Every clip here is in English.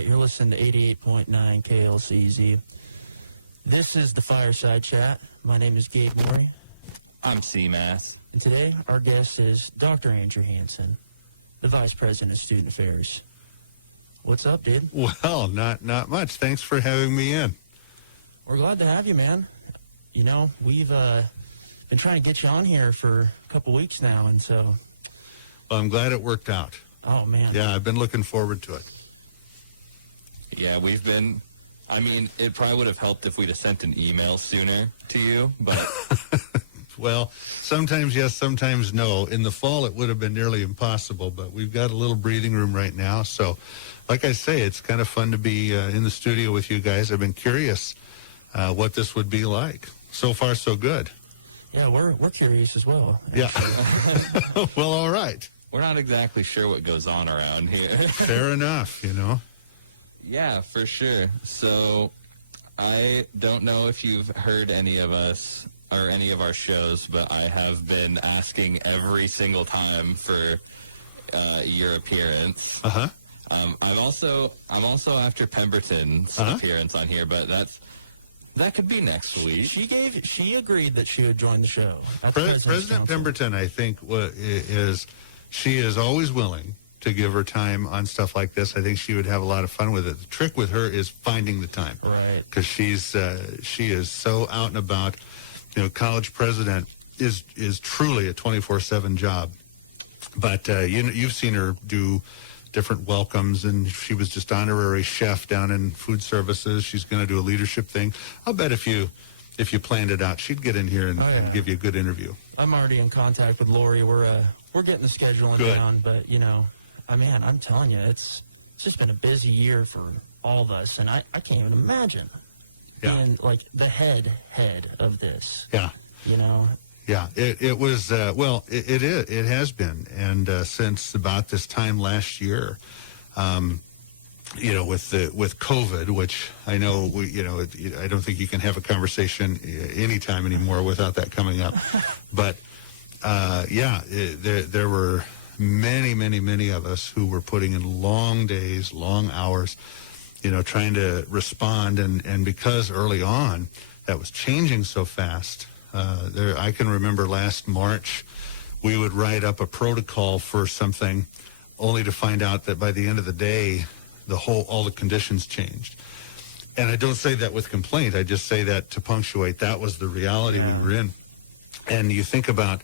right, you're listening to 88.9 KLCZ. This is the Fireside Chat. My name is Gabe Maury. I'm C-Mass. And today, our guest is Dr. Andrew Hanson, the Vice President of Student Affairs. What's up, dude? Well, not much. Thanks for having me in. We're glad to have you, man. You know, we've been trying to get you on here for a couple weeks now, and so... Well, I'm glad it worked out. Oh, man. Yeah, I've been looking forward to it. Yeah, we've been... I mean, it probably would have helped if we'd have sent an email sooner to you, but... Well, sometimes yes, sometimes no. In the fall, it would have been nearly impossible, but we've got a little breathing room right now. So, like I say, it's kind of fun to be in the studio with you guys. I've been curious what this would be like. So far, so good. Yeah, we're curious as well. Yeah. Well, all right. We're not exactly sure what goes on around here. Fair enough, you know. Yeah, for sure. So, I don't know if you've heard any of us or any of our shows, but I have been asking every single time for your appearance. Uh-huh. I'm also after Pemberton's appearance on here, but that could be next week. She agreed that she would join the show. President Pemberton, I think, she is always willing to give her time on stuff like this. I think she would have a lot of fun with it. The trick with her is finding the time, right? Because she is so out and about. You know, college president is truly a 24/7 job. But you've seen her do different welcomes, and she was just honorary chef down in food services. She's going to do a leadership thing. I'll bet if you planned it out, she'd get in here and give you a good interview. I'm already in contact with Lori. We're getting the scheduling down, but I'm telling you, it's just been a busy year for all of us, and I can't even imagine being like the head of this. Yeah. You know. Yeah, it was, it has been. And since about this time last year, with COVID, which I know, I don't think you can have a conversation anytime anymore without that coming up. But, there were many of us who were putting in long days, long hours, trying to respond. And because early on that was changing so fast, I can remember last March, we would write up a protocol for something only to find out that by the end of the day, all the conditions changed. And I don't say that with complaint. I just say that to punctuate that was the reality we were in. And you think about,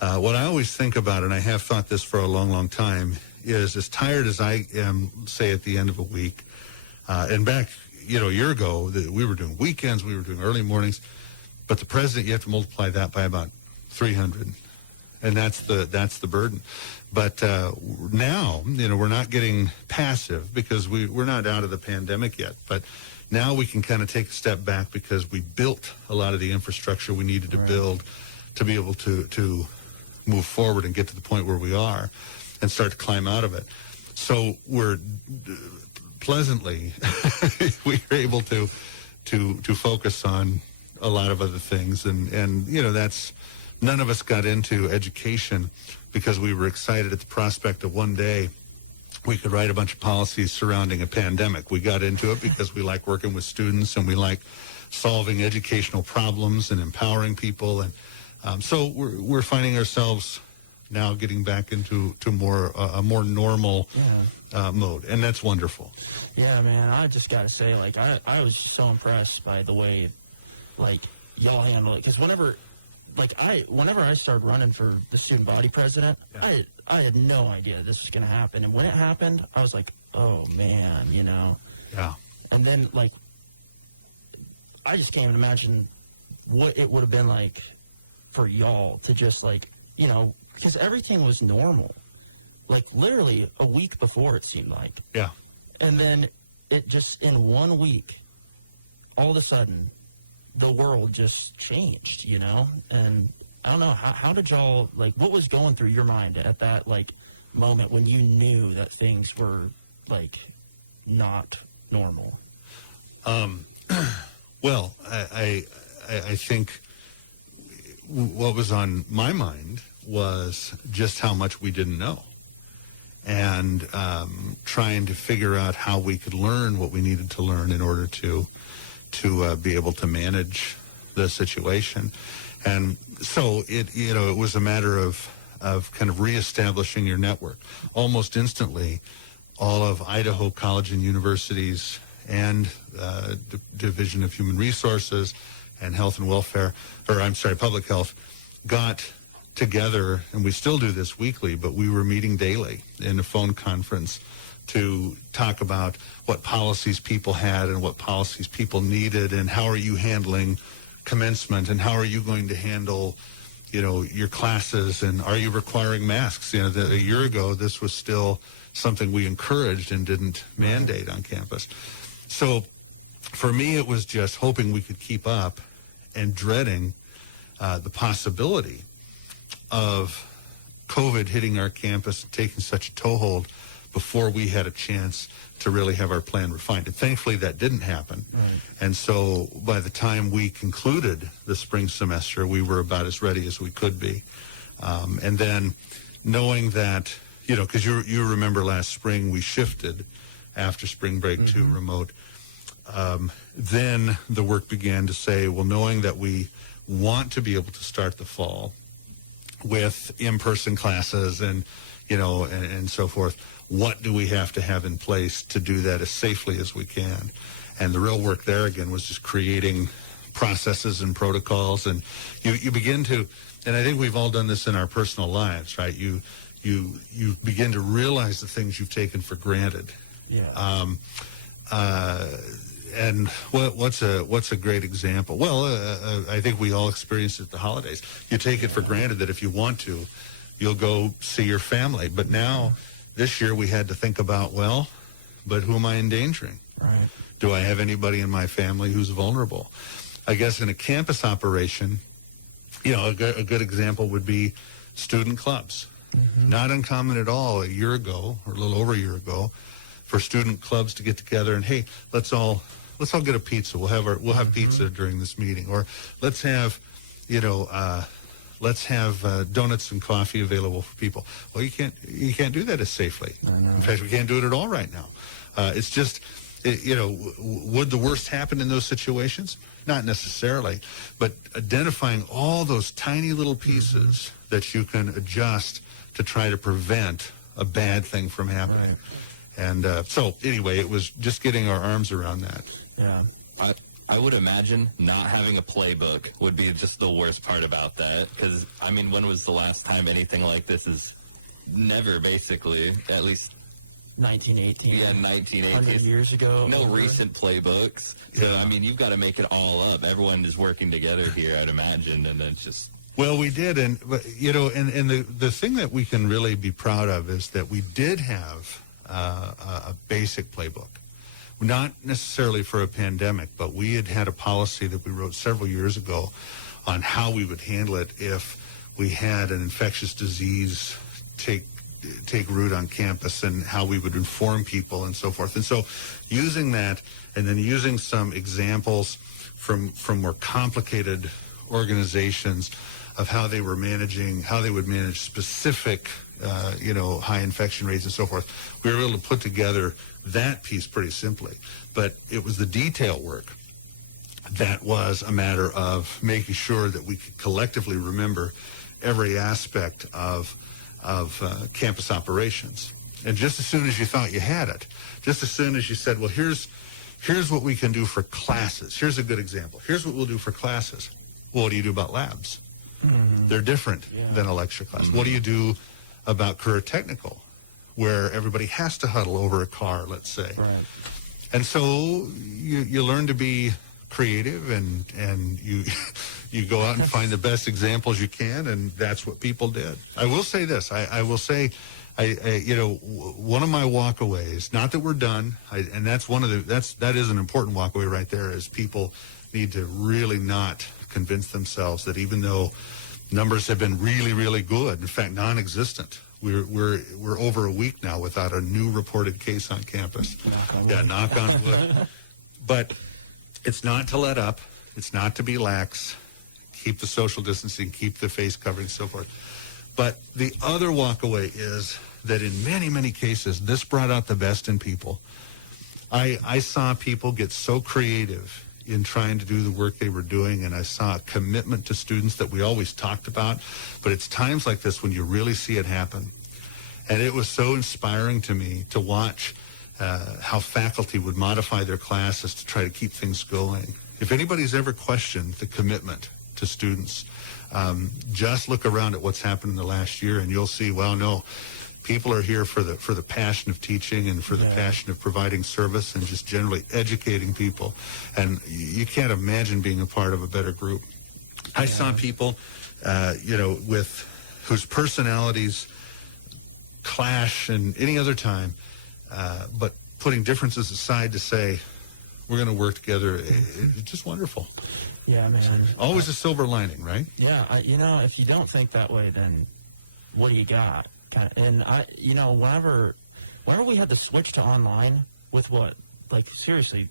what I always think about, and I have thought this for a long, long time, is as tired as I am, say, at the end of a week, and back, a year ago, we were doing weekends, we were doing early mornings, but the president, you have to multiply that by about 300, and that's the burden. But now, we're not getting passive because we're not out of the pandemic yet. But now we can kind of take a step back because we built a lot of the infrastructure we needed to build to be able to move forward and get to the point where we are and start to climb out of it. So we're pleasantly we were able to focus on a lot of other things, and that's, none of us got into education because we were excited at the prospect of one day we could write a bunch of policies surrounding a pandemic. We got into it because we like working with students and we like solving educational problems and empowering people, and so we're finding ourselves now getting back into a more normal mode, and that's wonderful. Yeah, man, I just gotta say, I was so impressed by the way y'all handle it, because whenever I started running for the student body president, I had no idea this was gonna happen, and when it happened, I was like, oh man, Yeah. And then I just can't even imagine what it would have been like for y'all to just because everything was normal, literally a week before, it seemed like. Yeah. And then it just, in 1 week, all of a sudden, the world just changed, And I don't know, how did y'all, what was going through your mind at that, moment when you knew that things were, not normal? Well, I think what was on my mind was just how much we didn't know. and trying to figure out how we could learn what we needed to learn in order to be able to manage the situation. And so it was a matter of kind of reestablishing your network. Almost instantly, all of Idaho College and Universities and Division of Human Resources and Health and Welfare, Public Health, got together, and we still do this weekly, but we were meeting daily in a phone conference to talk about what policies people had and what policies people needed, and how are you handling commencement, and how are you going to handle, your classes, and are you requiring masks? A year ago, this was still something we encouraged and didn't mandate on campus. So for me, it was just hoping we could keep up and dreading the possibility of COVID hitting our campus and taking such a toehold before we had a chance to really have our plan refined. And thankfully, that didn't happen. Right. And so by the time we concluded the spring semester, we were about as ready as we could be. And then knowing that, because you remember last spring, we shifted after spring break to remote. Then the work began to say, well, knowing that we want to be able to start the fall with in-person classes and so forth, what do we have to have in place to do that as safely as we can? And the real work there, again, was just creating processes and protocols. And you begin to, and I think we've all done this in our personal lives, right? You begin to realize the things you've taken for granted. Yeah. And what's a great example? Well, I think we all experience it at the holidays. You take it for granted that if you want to, you'll go see your family. But now, this year, we had to think about, but who am I endangering? Right. Do I have anybody in my family who's vulnerable? I guess in a campus operation, a good example would be student clubs. Mm-hmm. Not uncommon at all a year ago, or a little over a year ago, for student clubs to get together and, hey, let's all get a pizza. We'll have pizza during this meeting, or let's have donuts and coffee available for people. Well, you can't do that as safely. In fact, we can't do it at all right now. It's just, would the worst happen in those situations? Not necessarily, but identifying all those tiny little pieces that you can adjust to try to prevent a bad thing from happening. Right. And so anyway, it was just getting our arms around that. Yeah. I would imagine not having a playbook would be just the worst part about that. Because, when was the last time anything like this is never, basically, at least 1918. Yeah, 1918. 100 years ago. No recent playbooks. So, Yeah. You've got to make it all up. Everyone is working together here, I'd imagine, and it's just... Well, we did, and the thing that we can really be proud of is that we did have a basic playbook. Not necessarily for a pandemic, but we had a policy that we wrote several years ago on how we would handle it if we had an infectious disease take root on campus, and how we would inform people and so forth. And so using that, and then using some examples from more complicated organizations of how they would manage specific high infection rates and so forth, we were able to put together that piece pretty simply. But it was the detail work that was a matter of making sure that we could collectively remember every aspect of campus operations. And just as soon as you thought you had it, just as soon as you said, well, here's what we can do for classes. Here's a good example. Here's what we'll do for classes. Well, what do you do about labs? Mm-hmm. They're different than a lecture class. Mm-hmm. What do you do about career technical, where everybody has to huddle over a car, let's say? Right. And so you learn to be creative, and you go out and find the best examples you can, and that's what people did. I will say this. I will say, one of my walkaways, not that we're done, and that is an important walkaway right there, is people need to really not convince themselves that even though numbers have been really, really good, in fact, non-existent, we're over a week now without a new reported case on campus. Knock on wood. But it's not to let up. It's not to be lax. Keep the social distancing, keep the face covering, and so forth. But the other walkaway is that in many, many cases, this brought out the best in people. I saw people get so creative in trying to do the work they were doing, and I saw a commitment to students that we always talked about. But it's times like this when you really see it happen. And it was so inspiring to me to watch how faculty would modify their classes to try to keep things going. If anybody's ever questioned the commitment to students, just look around at what's happened in the last year, and you'll see, well, no, people are here for the passion of teaching and for the passion of providing service and just generally educating people. And you can't imagine being a part of a better group. I saw people, with whose personalities clash in any other time, but putting differences aside to say, we're going to work together. It's just wonderful. Yeah, man. Always a silver lining, right? Yeah, if you don't think that way, then what do you got? And whenever we had to switch to online with seriously,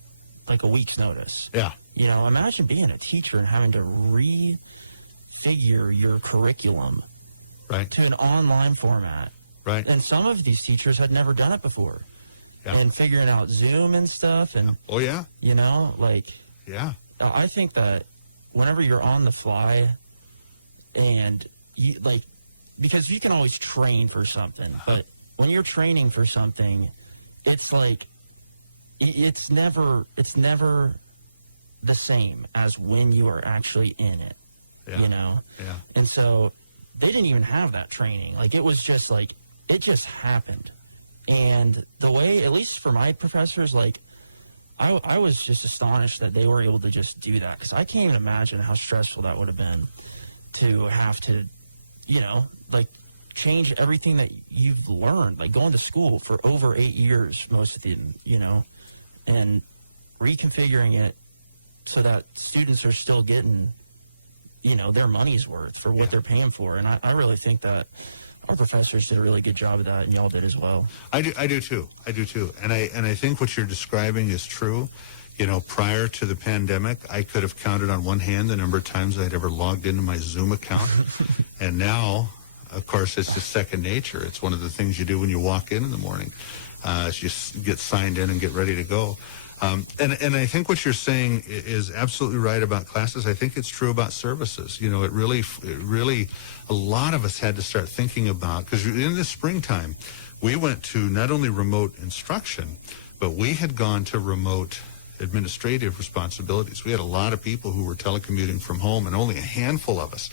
like a week's notice. Yeah. Imagine being a teacher and having to refigure your curriculum right to an online format. Right. And some of these teachers had never done it before. Yeah. And figuring out Zoom and stuff. And oh, yeah. Yeah. I think that whenever you're on the fly and because you can always train for something, but when you're training for something, it's like, it's never the same as when you are actually in it, Yeah. And so they didn't even have that training. It was just it just happened. And the way, at least for my professors, I was just astonished that they were able to just do that, because I can't even imagine how stressful that would have been to have to, change everything that you've learned, going to school for over 8 years, most of the, and reconfiguring it so that students are still getting, their money's worth for what they're paying for. And I really think that our professors did a really good job of that, and y'all did as well. I do too. And I think what you're describing is true. Prior to the pandemic, I could have counted on one hand the number of times I'd ever logged into my Zoom account. And now, of course, it's just second nature. It's one of the things you do when you walk in the morning. You get signed in and get ready to go. And I think what you're saying is absolutely right about classes. I think it's true about services. It really, a lot of us had to start thinking about, because in the springtime, we went to not only remote instruction, but we had gone to remote administrative responsibilities. We had a lot of people who were telecommuting from home, and only a handful of us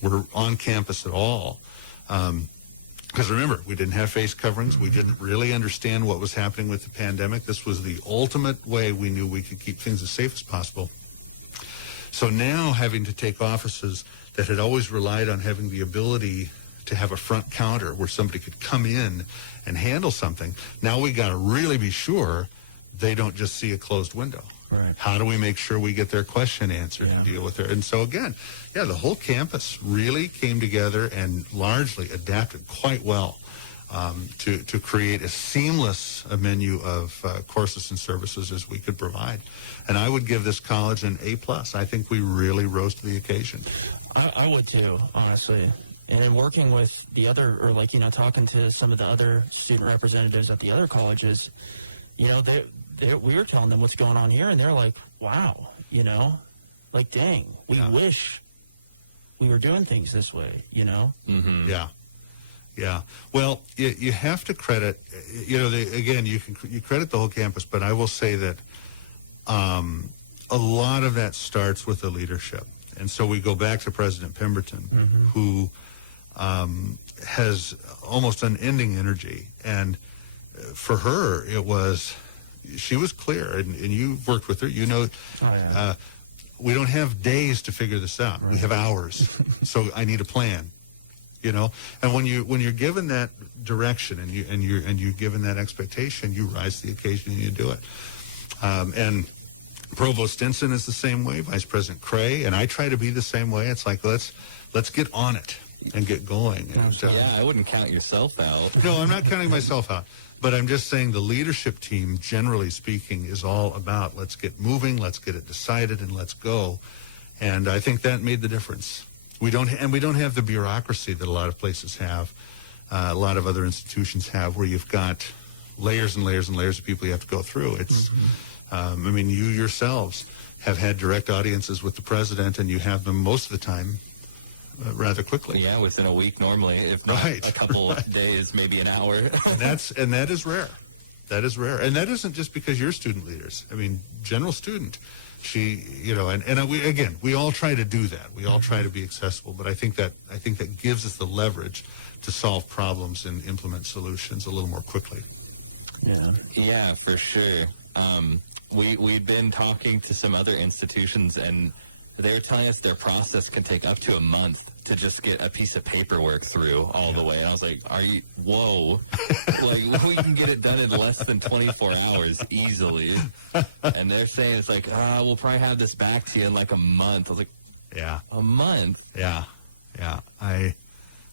were on campus at all. Because remember, we didn't have face coverings. We didn't really understand what was happening with the pandemic. This was the ultimate way we knew we could keep things as safe as possible. So now, having to take offices that had always relied on having the ability to have a front counter where somebody could come in and handle something, now we got to really be sure they don't just see a closed window. Right. How do we make sure we get their question answered and deal with it? And so again, the whole campus really came together and largely adapted quite well to create as seamless a menu of courses and services as we could provide. And I would give this college an A+. I think we really rose to the occasion. I would too, honestly. And in working with the other, or talking to some of the other student representatives at the other colleges, we were telling them what's going on here, and they're like, wow, dang, we wish we were doing things this way, Mm-hmm. Yeah. Well, you have to credit, you credit the whole campus, but I will say that a lot of that starts with the leadership. And so we go back to President Pemberton, who has almost unending energy. And for her, she was clear, and you've worked with her, we don't have days to figure this out. Right. We have hours. So I need a plan, and when you're given that direction and you're given that expectation, you rise to the occasion and you do it. And Provost Stinson is the same way, Vice President Cray, and I try to be the same way. It's like, let's get on it and get going. And, I wouldn't count yourself out. No, I'm not counting myself out. But I'm just saying the leadership team, generally speaking, is all about let's get moving, let's get it decided, and let's go. And I think that made the difference. We don't have the bureaucracy that a lot of places have. a lot of other institutions have, where you've got layers and layers and layers of people you have to go through. It's, I mean, you yourselves have had direct audiences with the president, and you have them most of the time rather quickly. Yeah, within a week normally, if not a couple of days, maybe an hour. and that is rare. That is rare, and that isn't just because you're student leaders. I mean, general student. She, you know, and we all try to do that. We all try to be accessible, but I think that gives us the leverage to solve problems and implement solutions a little more quickly. Yeah, for sure. We've been talking to some other institutions, and they were telling us their process can take up to a month to just get a piece of paperwork through all the way. And I was like, whoa. Like, we can get it done in less than 24 hours easily. And they're saying it's like, we'll probably have this back to you in like a month. I was like, yeah. A month? Yeah.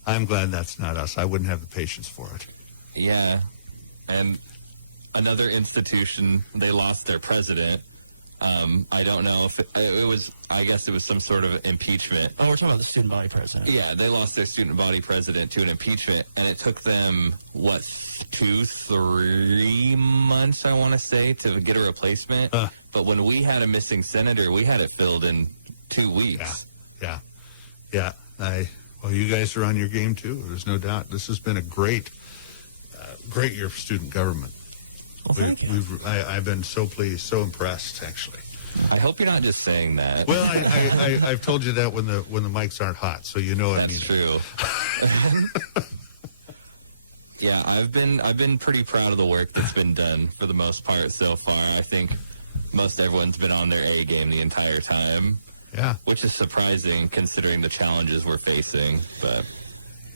I'm glad that's not us. I wouldn't have the patience for it. Yeah. And another institution, they lost their president. I don't know if it was, I guess it was some sort of impeachment. Oh, we're talking about the student body president. Yeah, they lost their student body president to an impeachment, and it took them, 2-3 months, I want to say, to get a replacement. But when we had a missing senator, we had it filled in 2 weeks. Yeah. Well, you guys are on your game, too. There's no doubt. This has been a great year for student government. Well, thank you. I've been so pleased, so impressed, actually. I hope you're not just saying that. Well, I've told you that when the mics aren't hot, so you know it. That's true. Yeah, I've been pretty proud of the work that's been done for the most part so far. I think most everyone's been on their A game the entire time. Yeah. Which is surprising considering the challenges we're facing, but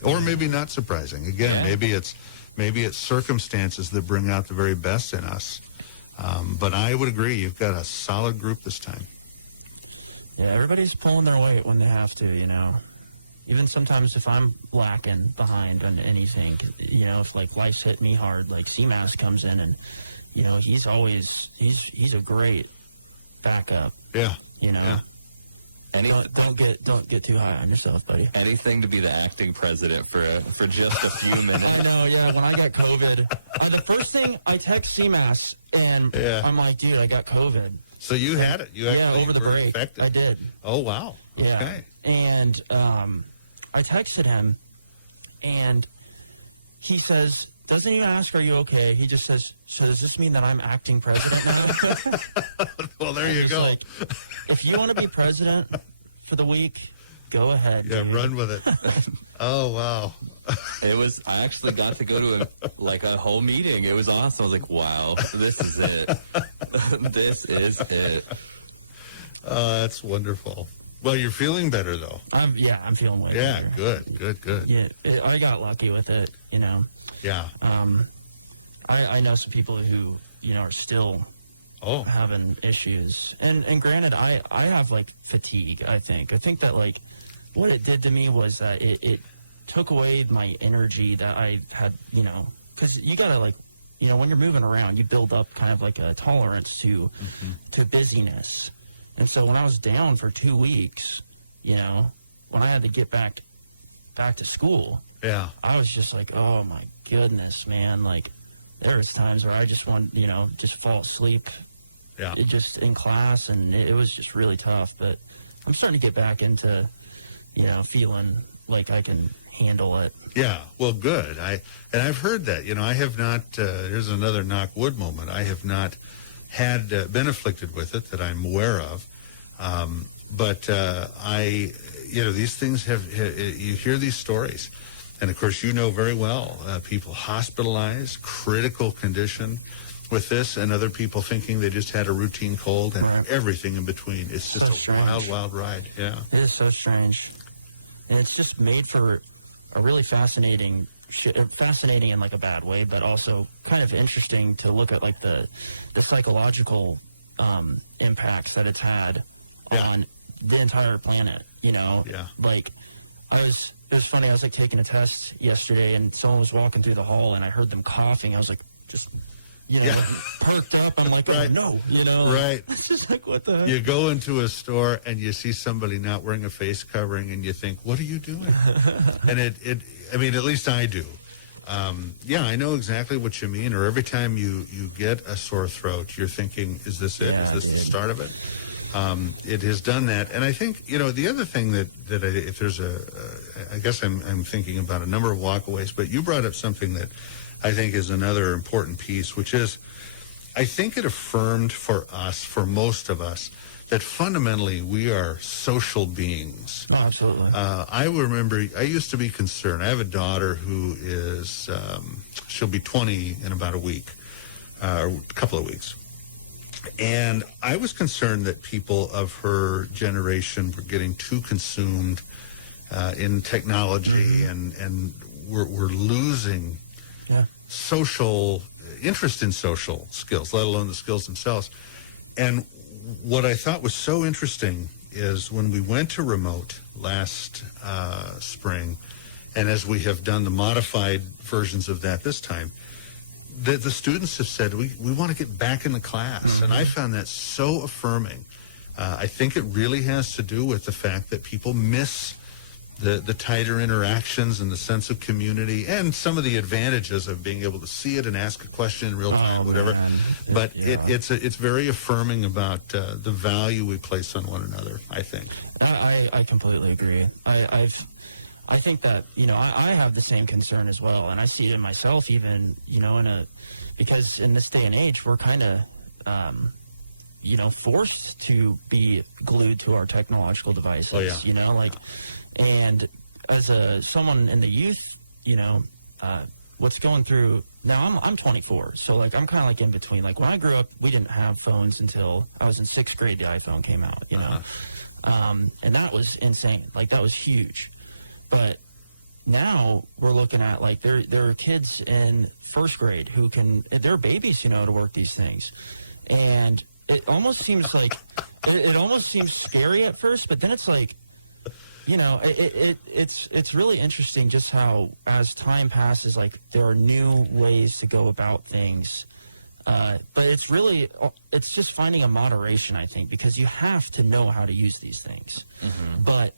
or maybe not surprising. Again, maybe it's circumstances that bring out the very best in us. But I would agree, you've got a solid group this time. Yeah, everybody's pulling their weight when they have to, you know. Even sometimes if I'm lacking behind on anything, you know, if like life's hit me hard, like C-Mass comes in and, you know, he's a great backup. Yeah. You know. Yeah. Don't get too high on yourself, buddy. Anything to be the acting president for just a few minutes. I know, yeah. When I got COVID, the first thing I text C-Mass and I'm like, dude, I got COVID. So you had it. You actually over the were break, infected. I did. Oh wow. Yeah. Okay. And I texted him, and he says, doesn't even ask, are you okay? He just says, so does this mean that I'm acting president now? Well, there you go. Like, if you want to be president for the week, go ahead. Yeah, dude. run with it. Oh, wow. I actually got to go to a whole meeting. It was awesome. I was like, wow, this is it. This is it. That's wonderful. Well, you're feeling better, though. I'm feeling way Yeah, better. good. Yeah, I got lucky with it, you know. Yeah. I know some people who, you know, are still having issues. And granted, I have, like, fatigue, I think. I think that, like, what it did to me was that it took away my energy that I had, you know, because you got to, like, you know, when you're moving around, you build up kind of like a tolerance to busyness. And so when I was down for 2 weeks, you know, when I had to get back to school, I was just like, oh my goodness, man. Like, there was times where I just wanted, you know, just fall asleep. Yeah. Just in class, and it was just really tough. But I'm starting to get back into, you know, feeling like I can handle it. Yeah, well, good. I've heard that. You know, I have not. Here's another knock wood moment. I have not had been afflicted with it that I'm aware of. But you know, these things you hear these stories, and of course, you know very well people hospitalized, critical condition with this, and other people thinking they just had a routine cold, and everything in between. It's just so a wild, wild ride. Yeah, it is so strange, and it's just made for a really fascinating in like a bad way, but also kind of interesting to look at like the psychological impacts that it's had on the entire planet. You know, like it was funny. I was like taking a test yesterday, and someone was walking through the hall, and I heard them coughing. I was like, just, you know, perked up. I'm like, oh, no, you know, right. It's just like, what the heck? You go into a store and you see somebody not wearing a face covering, and you think, what are you doing? And I mean, at least I do. Yeah, I know exactly what you mean. Or every time you get a sore throat, you're thinking, is this it? Yeah, Is this the dude. start of it? It has done that. And I think, the other thing that if there's I guess I'm thinking about a number of walkaways, but you brought up something that I think is another important piece, which is, I think it affirmed for us, for most of us, that fundamentally we are social beings. No, absolutely. I remember I used to be concerned. I have a daughter who is, she'll be 20 in about a week, or a couple of weeks. And I was concerned that people of her generation were getting too consumed in technology and we're losing social interest in social skills, let alone the skills themselves. And what I thought was so interesting is when we went to remote last spring, and as we have done the modified versions of that this time, the students have said, we want to get back in the class. And I found that so affirming. I think it really has to do with the fact that people miss the tighter interactions and the sense of community and some of the advantages of being able to see it and ask a question in real time, whatever. Man. But it's very affirming about the value we place on one another, I think. I completely agree. I think that, I have the same concern as well, and I see it in myself even, because in this day and age, we're kind of, forced to be glued to our technological devices, Oh, yeah. And as someone in the youth, what's going through, now I'm 24, so I'm kind of in between. When I grew up, we didn't have phones until I was in 6th grade, the iPhone came out, and that was insane. That was huge. But now we're looking at there are kids in 1st grade who they're babies, to work these things, and it almost seems it almost seems scary at first, but then it's it's really interesting just how as time passes, there are new ways to go about things, but it's just finding a moderation, I think, because you have to know how to use these things, but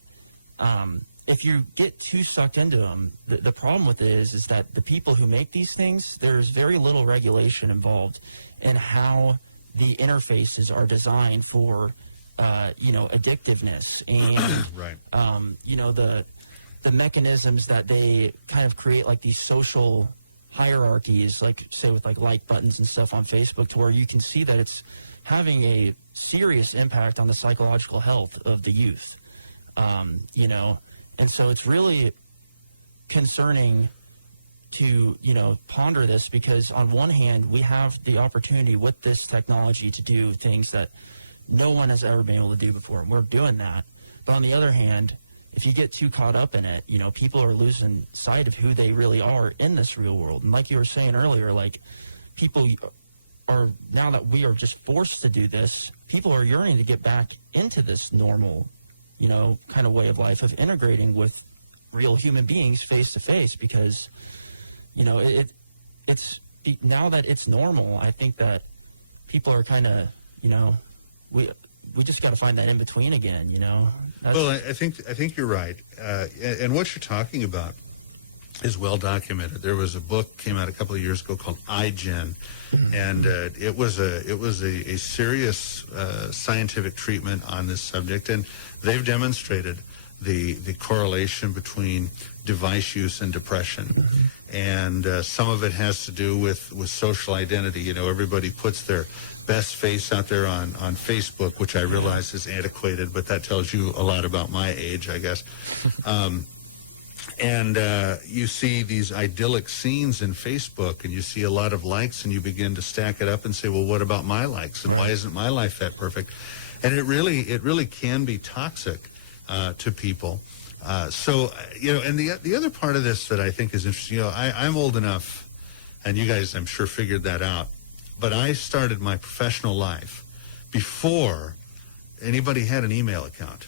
if you get too sucked into them, the problem with it is that the people who make these things, there's very little regulation involved in how the interfaces are designed for, addictiveness and, Right. The mechanisms that they kind of create, these social hierarchies, say with like buttons and stuff on Facebook, to where you can see that it's having a serious impact on the psychological health of the youth, And so it's really concerning to, ponder this, because on one hand, we have the opportunity with this technology to do things that no one has ever been able to do before, and we're doing that. But on the other hand, if you get too caught up in it, people are losing sight of who they really are in this real world. And like you were saying earlier, people are, now that we are just forced to do this, people are yearning to get back into this normal kind of way of life, of integrating with real human beings face to face, because, it's now that it's normal, I think that people are kind of, we just got to find that in between again, Well, I think you're right. And what you're talking about is well documented. There was a book came out a couple of years ago called iGen, and it was a serious scientific treatment on this subject, and they've demonstrated the correlation between device use and depression, and some of it has to do with social identity. Everybody puts their best face out there on Facebook, which I realize is antiquated, but that tells you a lot about my age, I guess. And you see these idyllic scenes in Facebook, and you see a lot of likes, and you begin to stack it up and say, well, what about my likes, and why isn't my life that perfect? And it really can be toxic to people. So, and the other part of this that I think is interesting, I'm old enough, and you guys, I'm sure, figured that out, but I started my professional life before anybody had an email account.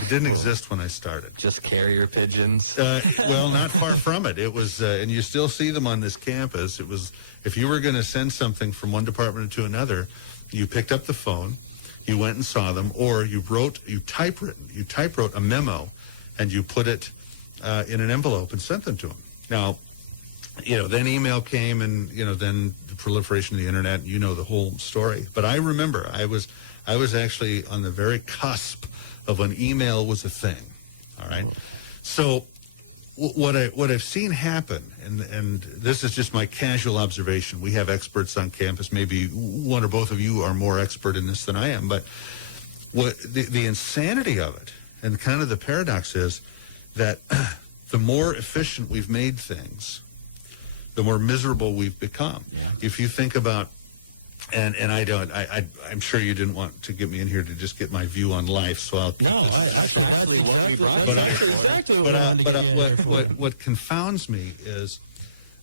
It didn't exist when I started. Just carrier pigeons. Well, not far from it. It was, and you still see them on this campus. It was, if you were going to send something from one department to another, you picked up the phone, you went and saw them, or you typewrote a memo, and you put it in an envelope and sent them to them. Now, then email came, and then the proliferation of the internet, and the whole story. But I remember I was actually on the very cusp of when email was a thing. All right, so what I've seen happen, and this is just my casual observation. We have experts on campus. Maybe one or both of you are more expert in this than I am. But what the insanity of it, and kind of the paradox is that the more efficient we've made things, the more miserable we've become. Yeah. If you think about, and I'm sure you didn't want to get me in here to just get my view on life, so I'll keep what confounds me is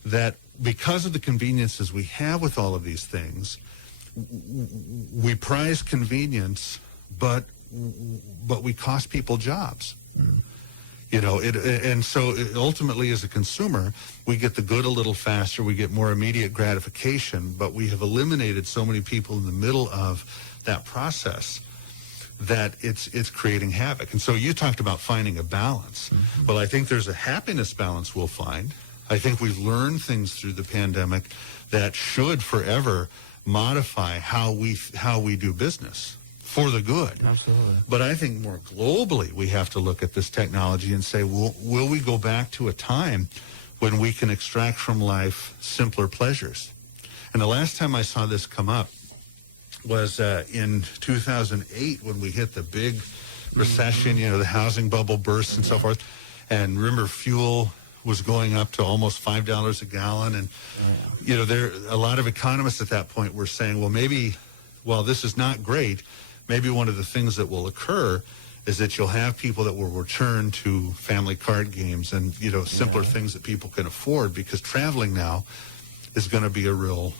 that because of the conveniences we have with all of these things, we prize convenience, but we cost people jobs. Mm. And so ultimately, as a consumer, we get the good a little faster, we get more immediate gratification, but we have eliminated so many people in the middle of that process that it's creating havoc. And so you talked about finding a balance. Mm-hmm. Well, I think there's a happiness balance we'll find. I think we've learned things through the pandemic that should forever modify how we do business. For the good. Absolutely. But I think more globally, we have to look at this technology and say, will we go back to a time when we can extract from life simpler pleasures? And the last time I saw this come up was in 2008 when we hit the big recession, the housing bubble burst and so forth. And remember, fuel was going up to almost $5 a gallon. And, there a lot of economists at that point were saying, well, maybe, while this is not great, maybe one of the things that will occur is that you'll have people that will return to family card games and, simpler things that people can afford, because traveling now is going to be a real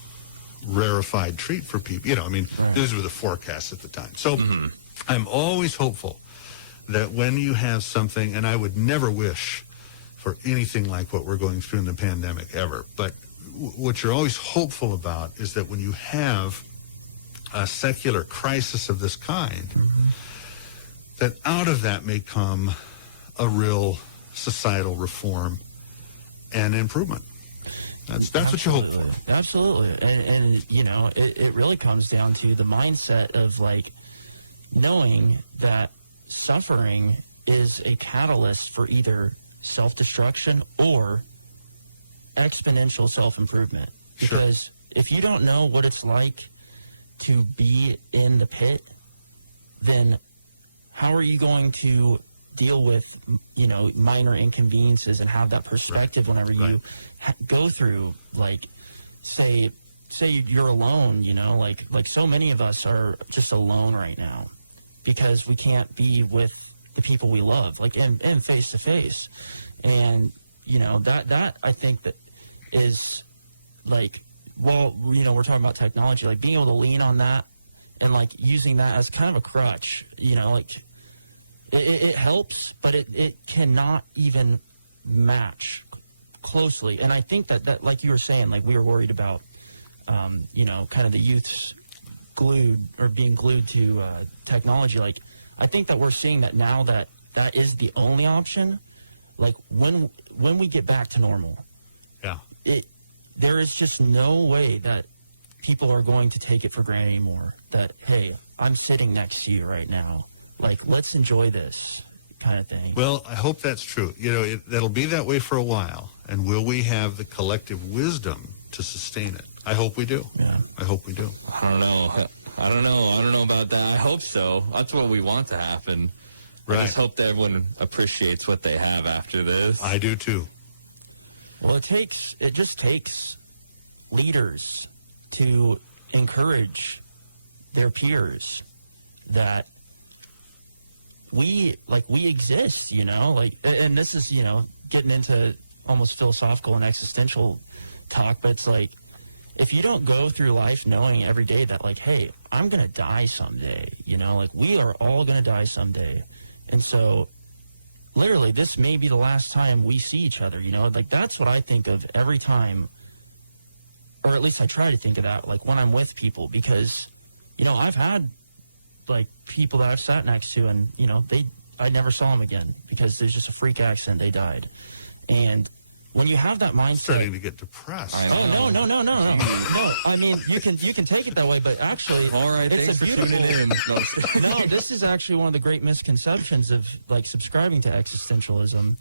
rarefied treat for people. Those were the forecasts at the time. So I'm always hopeful that when you have something, and I would never wish for anything like what we're going through in the pandemic ever, but what you're always hopeful about is that when you have a secular crisis of this kind, that out of that may come a real societal reform and improvement. That's what you hope for. Absolutely. And it really comes down to the mindset of knowing that suffering is a catalyst for either self-destruction or exponential self-improvement. Because if you don't know what it's like to be in the pit, then how are you going to deal with, minor inconveniences and have that perspective whenever you go through, say you're alone, like so many of us are just alone right now because we can't be with the people we love, and face to face. And, that I think that is well, we're talking about technology, being able to lean on that and using that as kind of a crutch, it helps, but it cannot even match closely. And I think that like you were saying, we were worried about, kind of the youth's being glued to technology. I think that we're seeing that now that is the only option. When we get back to normal, there is just no way that people are going to take it for granted anymore. That, hey, I'm sitting next to you right now. Let's enjoy this kind of thing. Well, I hope that's true. That'll be that way for a while. And will we have the collective wisdom to sustain it? I hope we do. Yeah. I hope we do. I don't know about that. I hope so. That's what we want to happen. Right. I just hope that everyone appreciates what they have after this. I do too. Well, it just takes leaders to encourage their peers that we exist, and this is, getting into almost philosophical and existential talk, but it's if you don't go through life knowing every day that hey, I'm going to die someday, we are all going to die someday. And so literally, this may be the last time we see each other, that's what I think of every time, or at least I try to think of that, when I'm with people, because, I've had, people that I've sat next to, and, I never saw them again, because there's just a freak accident, they died. And, when you have that mindset, Starting to get depressed. oh no. I mean, you can take it that way, but actually, All right, it's thanks a for beautiful. tuning in. No, this is actually one of the great misconceptions of like subscribing to existentialism,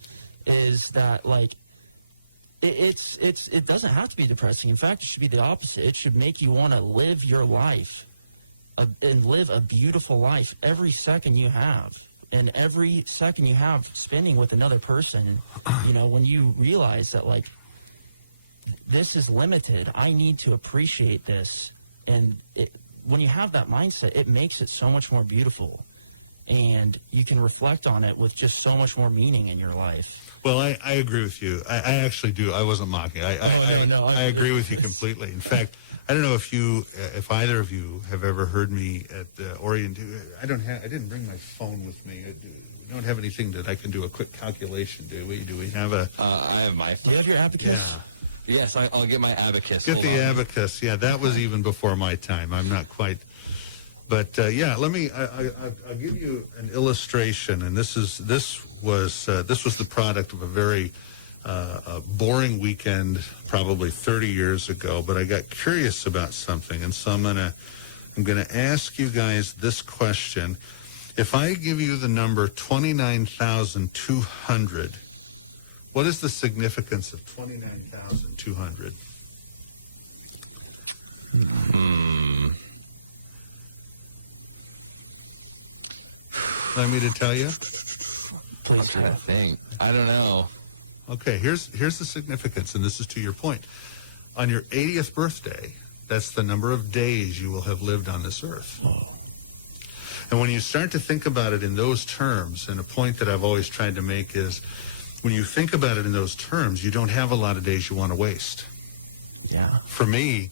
is that like it doesn't have to be depressing. In fact, it should be the opposite. It should make you want to live your life and live a beautiful life every second you have. And every second you have spending with another person, you know, when you realize that, like, this is limited, I need to appreciate this. And when you have that mindset, it makes it so much more beautiful. And you can reflect on it with just so much more meaning in your life. Well, I agree with you. I actually do. I wasn't mocking. I agree with you completely. In fact, I don't know if either of you have ever heard me at Orient. I didn't bring my phone with me. We don't have anything that I can do a quick calculation, do we? Do we have a? I have my. Do you have your abacus? Yeah. Yes, I'll get my abacus. Get Hold the on. abacus. Yeah, that was even before my time. I'm not quite. But yeah, let me. I'll give you an illustration, and this was the product of a very boring weekend, probably 30 years ago. But I got curious about something, and so I'm gonna ask you guys this question: if I give you the number 29,200, what is the significance of 29,200? Want me to tell you? I'm trying to think. I don't know. Okay, here's the significance, and this is to your point. On your 80th birthday, that's the number of days you will have lived on this earth. Oh. And when you start to think about it in those terms, and a point that I've always tried to make is, when you think about it in those terms, you don't have a lot of days you want to waste. Yeah. For me,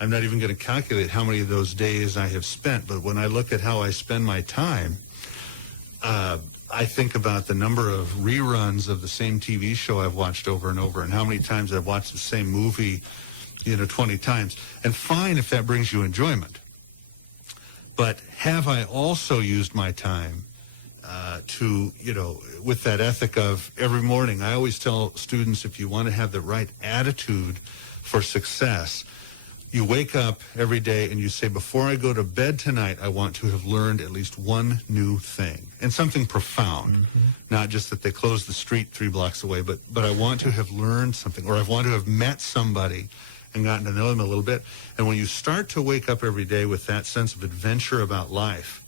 I'm not even going to calculate how many of those days I have spent, but when I look at how I spend my time, I think about the number of reruns of the same TV show I've watched over and over, and how many times I've watched the same movie, 20 times. And fine if that brings you enjoyment. But have I also used my time to, with that ethic of every morning? I always tell students, if you want to have the right attitude for success, you wake up every day and you say, before I go to bed tonight, I want to have learned at least one new thing, and something profound. Mm-hmm. Not just that they closed the street 3 blocks away, but I want to have learned something, or I want to have met somebody and gotten to know them a little bit. And when you start to wake up every day with that sense of adventure about life,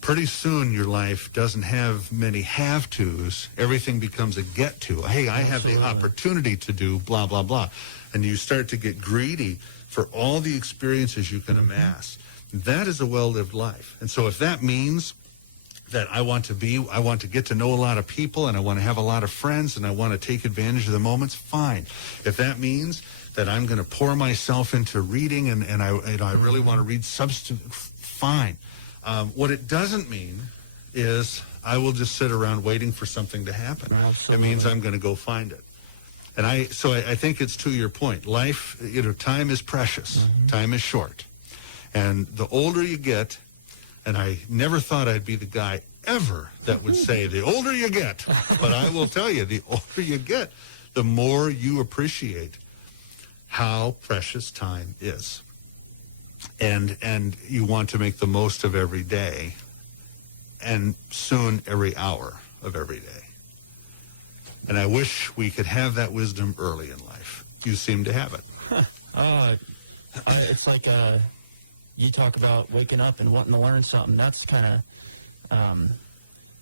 pretty soon your life doesn't have many have-tos. Everything becomes a get-to. Hey, I have the opportunity to do blah, blah, blah. And you start to get greedy for all the experiences you can amass. That is a well-lived life. And so if that means that I want to get to know a lot of people, and I want to have a lot of friends, and I want to take advantage of the moments, fine. If that means that I'm going to pour myself into reading, and I really want to read fine. What it doesn't mean is I will just sit around waiting for something to happen. Absolutely. It means I'm going to go find it. And I think it's to your point. Life, time is precious. Mm-hmm. Time is short. And the older you get, and I never thought I'd be the guy ever that would say, the older you get. But I will tell you, the older you get, the more you appreciate how precious time is. And you want to make the most of every day, and soon every hour of every day. And I wish we could have that wisdom early in life. You seem to have it. It's like you talk about waking up and wanting to learn something. That's kind of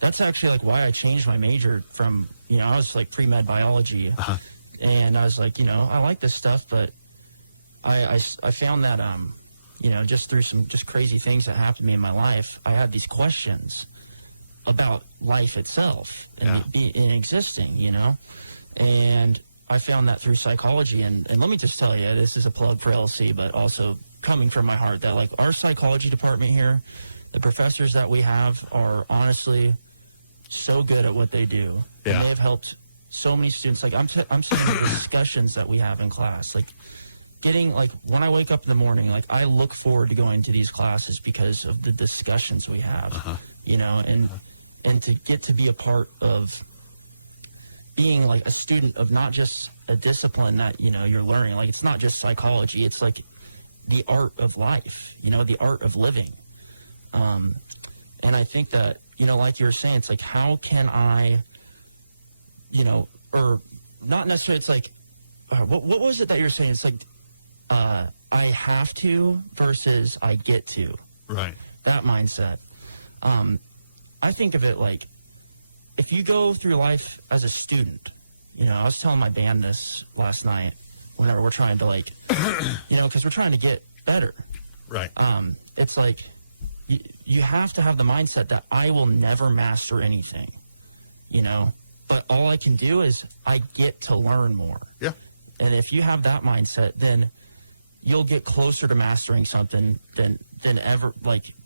that's actually like why I changed my major from, I was like pre-med biology. Uh-huh. And I was like, I like this stuff, but I found that, just through some just crazy things that happened to me in my life, I had these questions about life itself and existing, and I found that through psychology. And let me just tell you, this is a plug for LC, but also coming from my heart, that like our psychology department here, the professors that we have are honestly so good at what they do. Yeah. And they have helped so many students. Like I'm seeing the discussions that we have in class, like getting, like when I wake up in the morning, like I look forward to going to these classes because of the discussions we have, and to get to be a part of being like a student of not just a discipline that, you know, you're learning. Like, it's not just psychology. It's like the art of life, you know, the art of living. And I think that, you know, like you were saying, it's like, how can I, you know, or not necessarily, it's like, what was it that you're saying? It's like, I have to versus I get to. Right. That mindset. I think of it like, if you go through life as a student, you know, I was telling my band this last night, whenever we're trying to, like, you know, because we're trying to get better. Right. It's like, you have to have the mindset that I will never master anything, you know, but all I can do is I get to learn more. Yeah. And if you have that mindset, then you'll get closer to mastering something than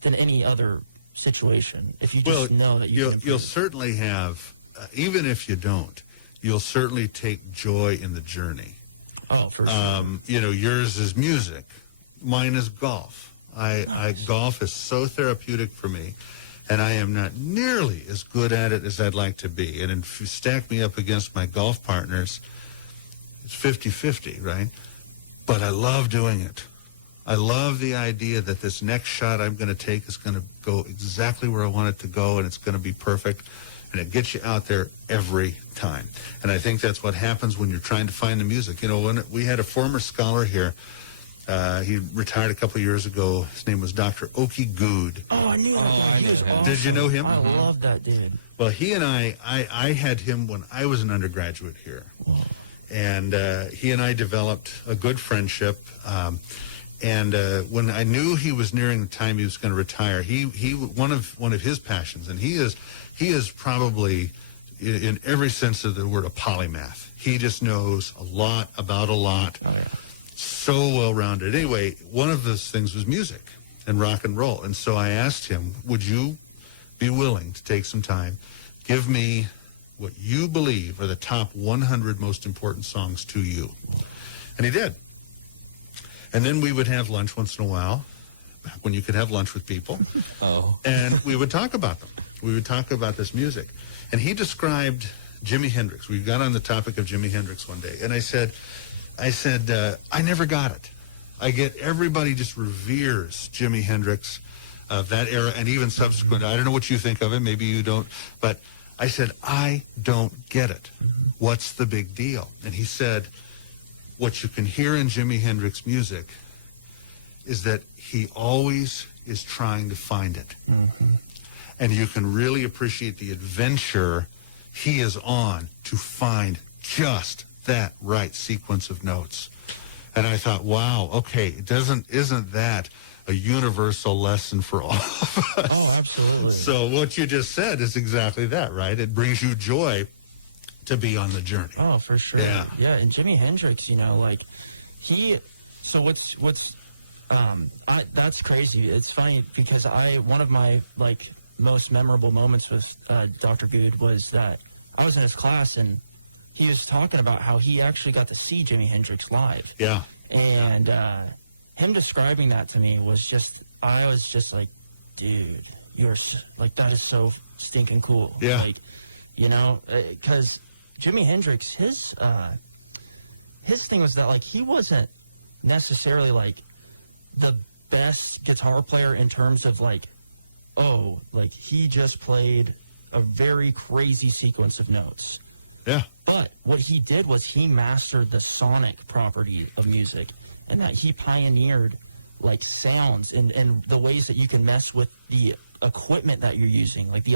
any other situation. If you just know that you'll certainly have, even if you don't, you'll certainly take joy in the journey. Oh, for sure. You know, yours is music, mine is golf. Golf is so therapeutic for me, and I am not nearly as good at it as I'd like to be. And if you stack me up against my golf partners, it's 50-50, right? But I love doing it. I love the idea that this next shot I'm going to take is going to go exactly where I want it to go, and it's going to be perfect. And it gets you out there every time. And I think that's what happens when you're trying to find the music. You know, when we had a former scholar here, he retired a couple of years ago. His name was Dr. Oki Good. Oh, I knew that. He was awesome. Did you know him? I love that dude. Well, he and I had him when I was an undergraduate here. Whoa. And he and I developed a good friendship. And when I knew he was nearing the time he was going to retire, he one of his passions, and he is probably, in every sense of the word, a polymath. He just knows a lot about a lot. Oh, yeah. So well-rounded. Anyway, one of those things was music and rock and roll. And so I asked him, would you be willing to take some time, give me what you believe are the top 100 most important songs to you? And he did. And then we would have lunch once in a while, back when you could have lunch with people. Oh. And we would talk about them. We would talk about this music. And he described Jimi Hendrix. We got on the topic of Jimi Hendrix one day. And I said, I never got it. I get everybody just reveres Jimi Hendrix of that era and even subsequent. I don't know what you think of him. Maybe you don't. But I said, I don't get it. What's the big deal? And he said, what you can hear in Jimi Hendrix music is that he always is trying to find it. Mm-hmm. And you can really appreciate the adventure he is on to find just that right sequence of notes. And I thought, wow, okay, isn't that a universal lesson for all of us? Oh, absolutely. So what you just said is exactly that, right? It brings you joy to be on the journey. Oh, for sure. Yeah. Yeah, and Jimi Hendrix, you know, like, that's crazy. It's funny because one of my, like, most memorable moments with Dr. Good was that I was in his class and he was talking about how he actually got to see Jimi Hendrix live. Yeah. And him describing that to me was just, I was just like, dude, like, that is so stinking cool. Yeah. Like, you know, because Jimi Hendrix, his thing was that, like, he wasn't necessarily, like, the best guitar player in terms of, like, he just played a very crazy sequence of notes. Yeah. But what he did was he mastered the sonic property of music, and that he pioneered, like, sounds and the ways that you can mess with the equipment that you're using, like the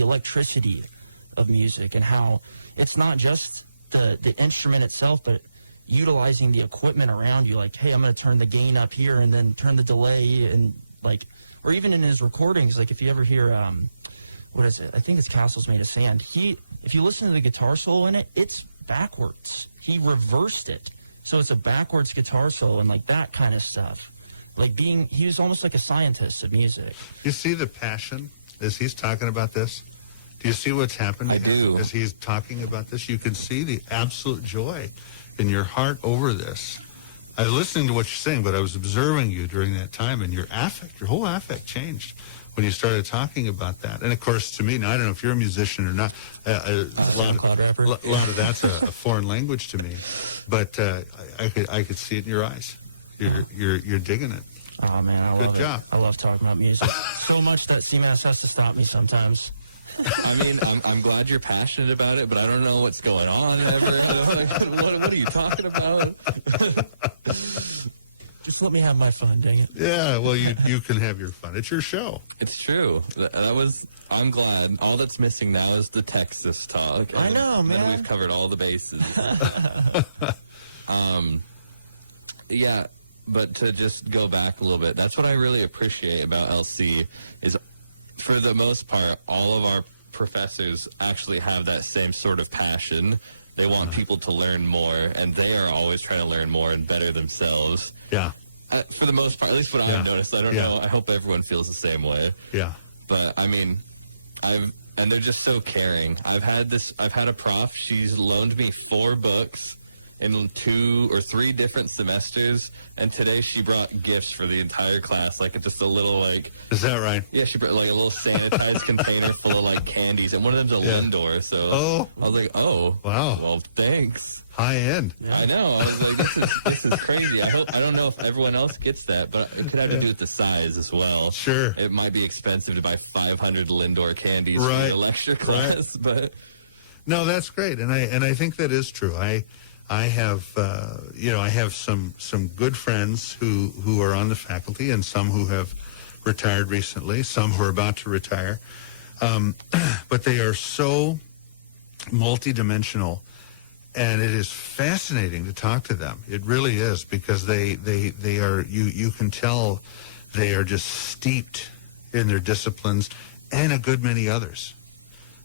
electricity of music, and how it's not just the instrument itself, but utilizing the equipment around you. Like, hey, I'm going to turn the gain up here and then turn the delay, and, like, or even in his recordings, like, if you ever hear, what is it? I think it's Castles Made of Sand. If you listen to the guitar solo in it, it's backwards. He reversed it. So it's a backwards guitar solo and, like, that kind of stuff. Like, he was almost like a scientist of music. You see the passion as he's talking about this? Do you see what's happening? I do. As he's talking about this, you can see the absolute joy in your heart over this. I was listening to what you're saying, but I was observing you during that time, and your whole affect changed when you started talking about that. And of course, to me, now I don't know if you're a musician or not. A lot of that's a foreign language to me, but I could see it in your eyes. You're digging it. Oh man, I Good love job. it. I love talking about music so much that C-Mass has to stop me sometimes. I mean, I'm glad you're passionate about it, but I don't know what's going on ever. What are you talking about? Just let me have my fun, dang it. Yeah, well, you can have your fun. It's your show. It's true. I'm glad. All that's missing now is the Texas talk. I know, man. Then we've covered all the bases. Yeah, but to just go back a little bit, that's what I really appreciate about LC is, for the most part, all of our professors actually have that same sort of passion. They want people to learn more, and they are always trying to learn more and better themselves. Yeah. For the most part, at least what I've noticed. I don't know. I hope everyone feels the same way. Yeah. But I mean, and they're just so caring. I've had a prof. She's loaned me 4 books in 2 or 3 different semesters, and today she brought gifts for the entire class, like just a little, like... Is that right? Yeah, she brought like a little sanitized container full of like candies, and one of them's a Lindor, so I was like, oh, wow, well, thanks. High end. Yeah. I know. I was like, this is crazy. I don't know if everyone else gets that, but it could have to do with the size as well. Sure. It might be expensive to buy 500 Lindor candies for the lecture class, but... No, that's great, and I think that is true. I have I have some good friends who are on the faculty, and some who have retired recently, some who are about to retire, but they are so multidimensional, and it is fascinating to talk to them. It really is, because they are, you can tell they are just steeped in their disciplines and a good many others,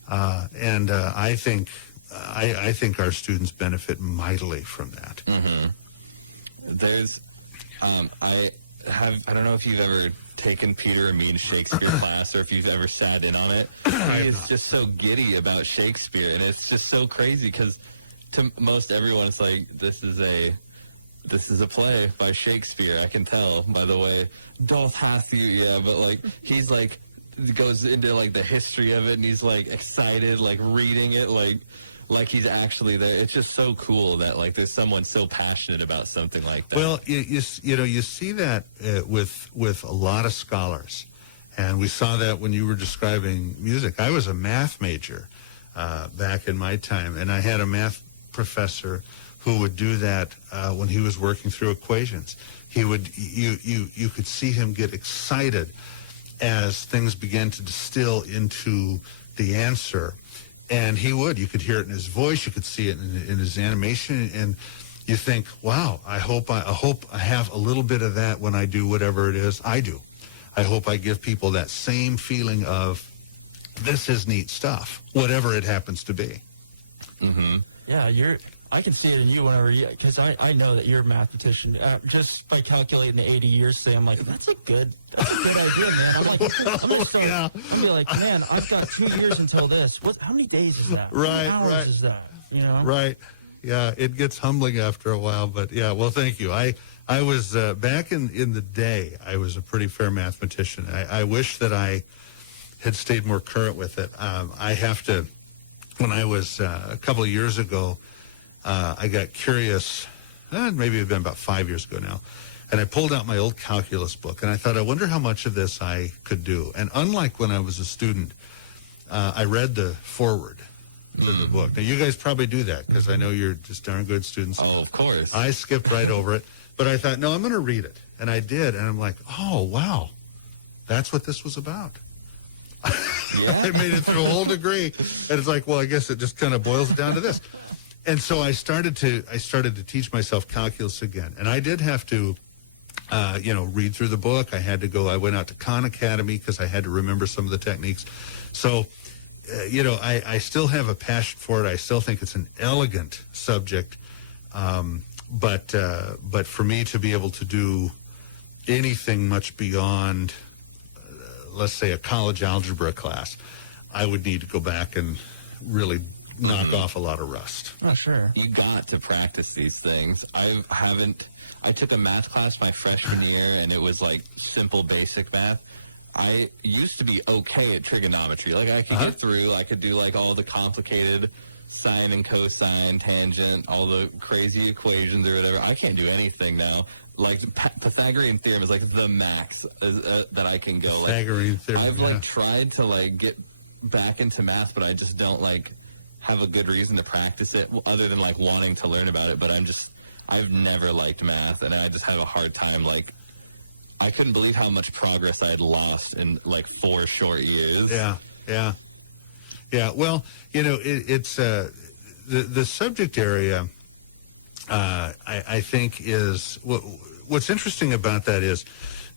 and I think our students benefit mightily from that. Mm-hmm. There's, I don't know if you've ever taken Peter Amin's Shakespeare class, or if you've ever sat in on it. He is just so giddy about Shakespeare, and it's just so crazy, because to most everyone, it's like, this is a play by Shakespeare. I can tell by the way. Doth hath you, but like, he's like, goes into like the history of it, and he's like excited, like reading it, like he's actually there. It's just so cool that like there's someone so passionate about something like that. Well, you see that with a lot of scholars, and we saw that when you were describing music. I was a math major back in my time, and I had a math professor who would do that when he was working through equations. He would you could see him get excited as things began to distill into the answer. And you could hear it in his voice, you could see it in his animation, and you think, wow, I hope I have a little bit of that when I do whatever it is I do. I hope I give people that same feeling of, this is neat stuff, whatever it happens to be. Mm-hmm. Yeah, I can see it in you whenever because I know that you're a mathematician. Just by calculating the 80 years, I'm like, that's a good idea, man. I'm like, I'm gonna be like, man, I've got 2 years until this. How many days is that? Right, how many hours is that? You know? Right. Yeah, it gets humbling after a while, but yeah, well, thank you. I was, back in the day, I was a pretty fair mathematician. I wish that I had stayed more current with it. I have to, when I was a couple of years ago, I got curious, maybe it's been about 5 years ago now, and I pulled out my old calculus book, and I thought, I wonder how much of this I could do. And unlike when I was a student, I read the foreword to the book. Now, you guys probably do that, because I know you're just darn good students. Oh, of course. I skipped right over it, but I thought, no, I'm going to read it. And I did, and I'm like, oh, wow, that's what this was about. Yeah. I made it through a whole degree, and it's like, well, I guess it just kind of boils it down to this. And so I started to teach myself calculus again, and I did have to, read through the book. I went out to Khan Academy because I had to remember some of the techniques. So, I still have a passion for it. I still think it's an elegant subject, but for me to be able to do anything much beyond, let's say, a college algebra class, I would need to go back and really knock off a lot of rust. Oh, sure. You got to practice these things. I took a math class my freshman year, and it was like simple, basic math. I used to be okay at trigonometry. Like, I could get through. I could do, like, all the complicated sine and cosine, tangent, all the crazy equations or whatever. I can't do anything now. Like, Pythagorean theorem is, like, the max that I can go. Pythagorean theorem, I've, like, tried to, like, get back into math, but I just don't, like, have a good reason to practice it other than, like, wanting to learn about it. But I've never liked math, and I just have a hard time, like, I couldn't believe how much progress I had lost in, like, 4 short years. Yeah. Well, you know, it's the subject area. I think is what's interesting about that is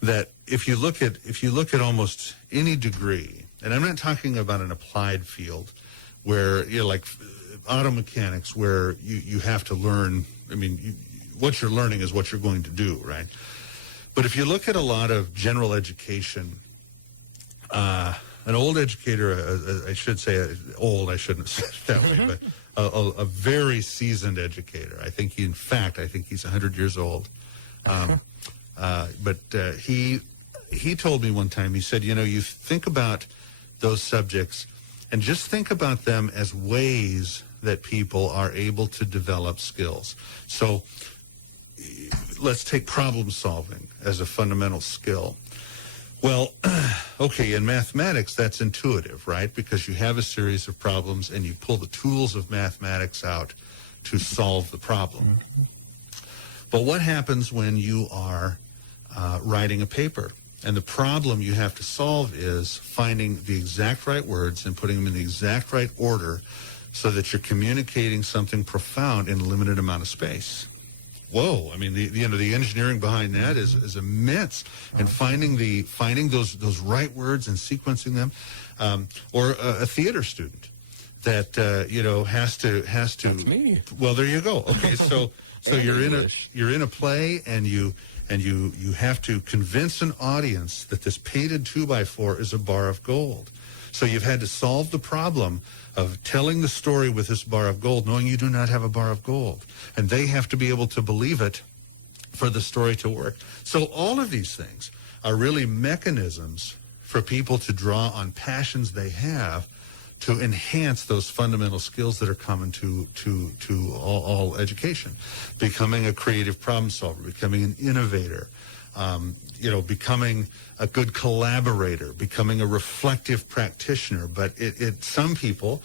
that if you look at almost any degree, and I'm not talking about an applied field where like auto mechanics, where you have to learn. I mean, what you're learning is what you're going to do, right? But if you look at a lot of general education, an old educator, I should say old, I shouldn't have said it that way, but a very seasoned educator. I think he's 100 years old. But he told me one time, he said, you know, you think about those subjects and just think about them as ways that people are able to develop skills. So let's take problem solving as a fundamental skill. Well, okay, in mathematics, that's intuitive, right? Because you have a series of problems and you pull the tools of mathematics out to solve the problem. But what happens when you are writing a paper? And the problem you have to solve is finding the exact right words and putting them in the exact right order so that you're communicating something profound in a limited amount of space. Whoa! I mean, the engineering behind that is immense, and finding those right words and sequencing them, or a theater student that has to. That's me. Well, there you go. Okay, so you're in a play, and you have to convince an audience that this painted 2x4 is a bar of gold. So you've had to solve the problem of telling the story with this bar of gold, knowing you do not have a bar of gold. And they have to be able to believe it for the story to work. So all of these things are really mechanisms for people to draw on passions they have to enhance those fundamental skills that are common to all education. Becoming a creative problem solver, becoming an innovator, becoming a good collaborator, becoming a reflective practitioner. But some people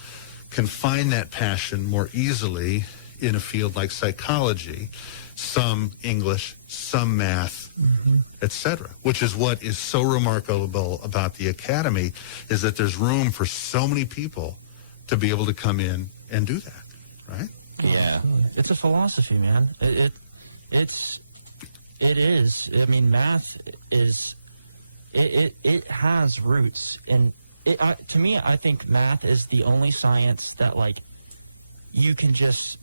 can find that passion more easily in a field like psychology, some English, some math, etc. Which is what is so remarkable about the Academy, is that there's room for so many people to be able to come in and do that, right? Yeah. It's a philosophy, man. It is. I mean, math is. It has roots, and to me, I think math is the only science that, like, you can just.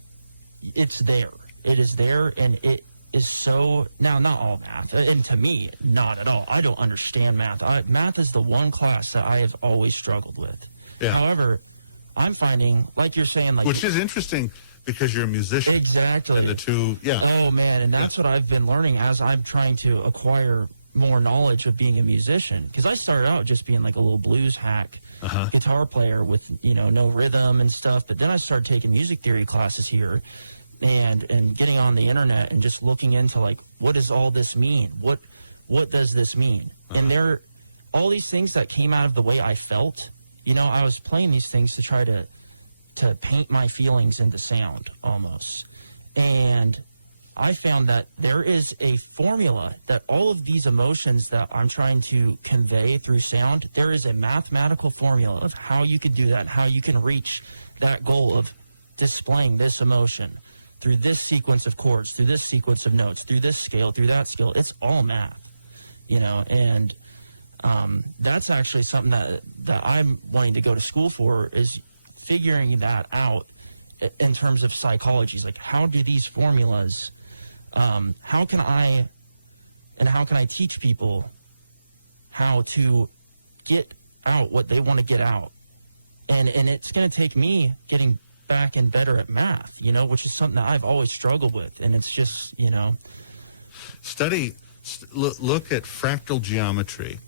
It's there. It is there, and it is so. Now, not all math, and to me, not at all. I don't understand math. Math is the one class that I have always struggled with. Yeah. However, I'm finding, like you're saying, like, which is interesting because you're a musician. Exactly. And the two, yeah. Oh, man, and that's what I've been learning as I'm trying to acquire more knowledge of being a musician. Because I started out just being like a little blues hack guitar player with, no rhythm and stuff. But then I started taking music theory classes here and getting on the internet and just looking into, like, what does all this mean? What does this mean? And all these things that came out of the way I felt, I was playing these things to try to paint my feelings into sound almost. And I found that there is a formula that all of these emotions that I'm trying to convey through sound, there is a mathematical formula of how you can do that, how you can reach that goal of displaying this emotion through this sequence of chords, through this sequence of notes, through this scale, through that scale. It's all math, and that's actually something that I'm wanting to go to school for, is figuring that out in terms of psychology. Like, how do these formulas, how can I teach people how to get out what they want to get out? And it's going to take me getting back and better at math, which is something that I've always struggled with. And it's just, Look at fractal geometry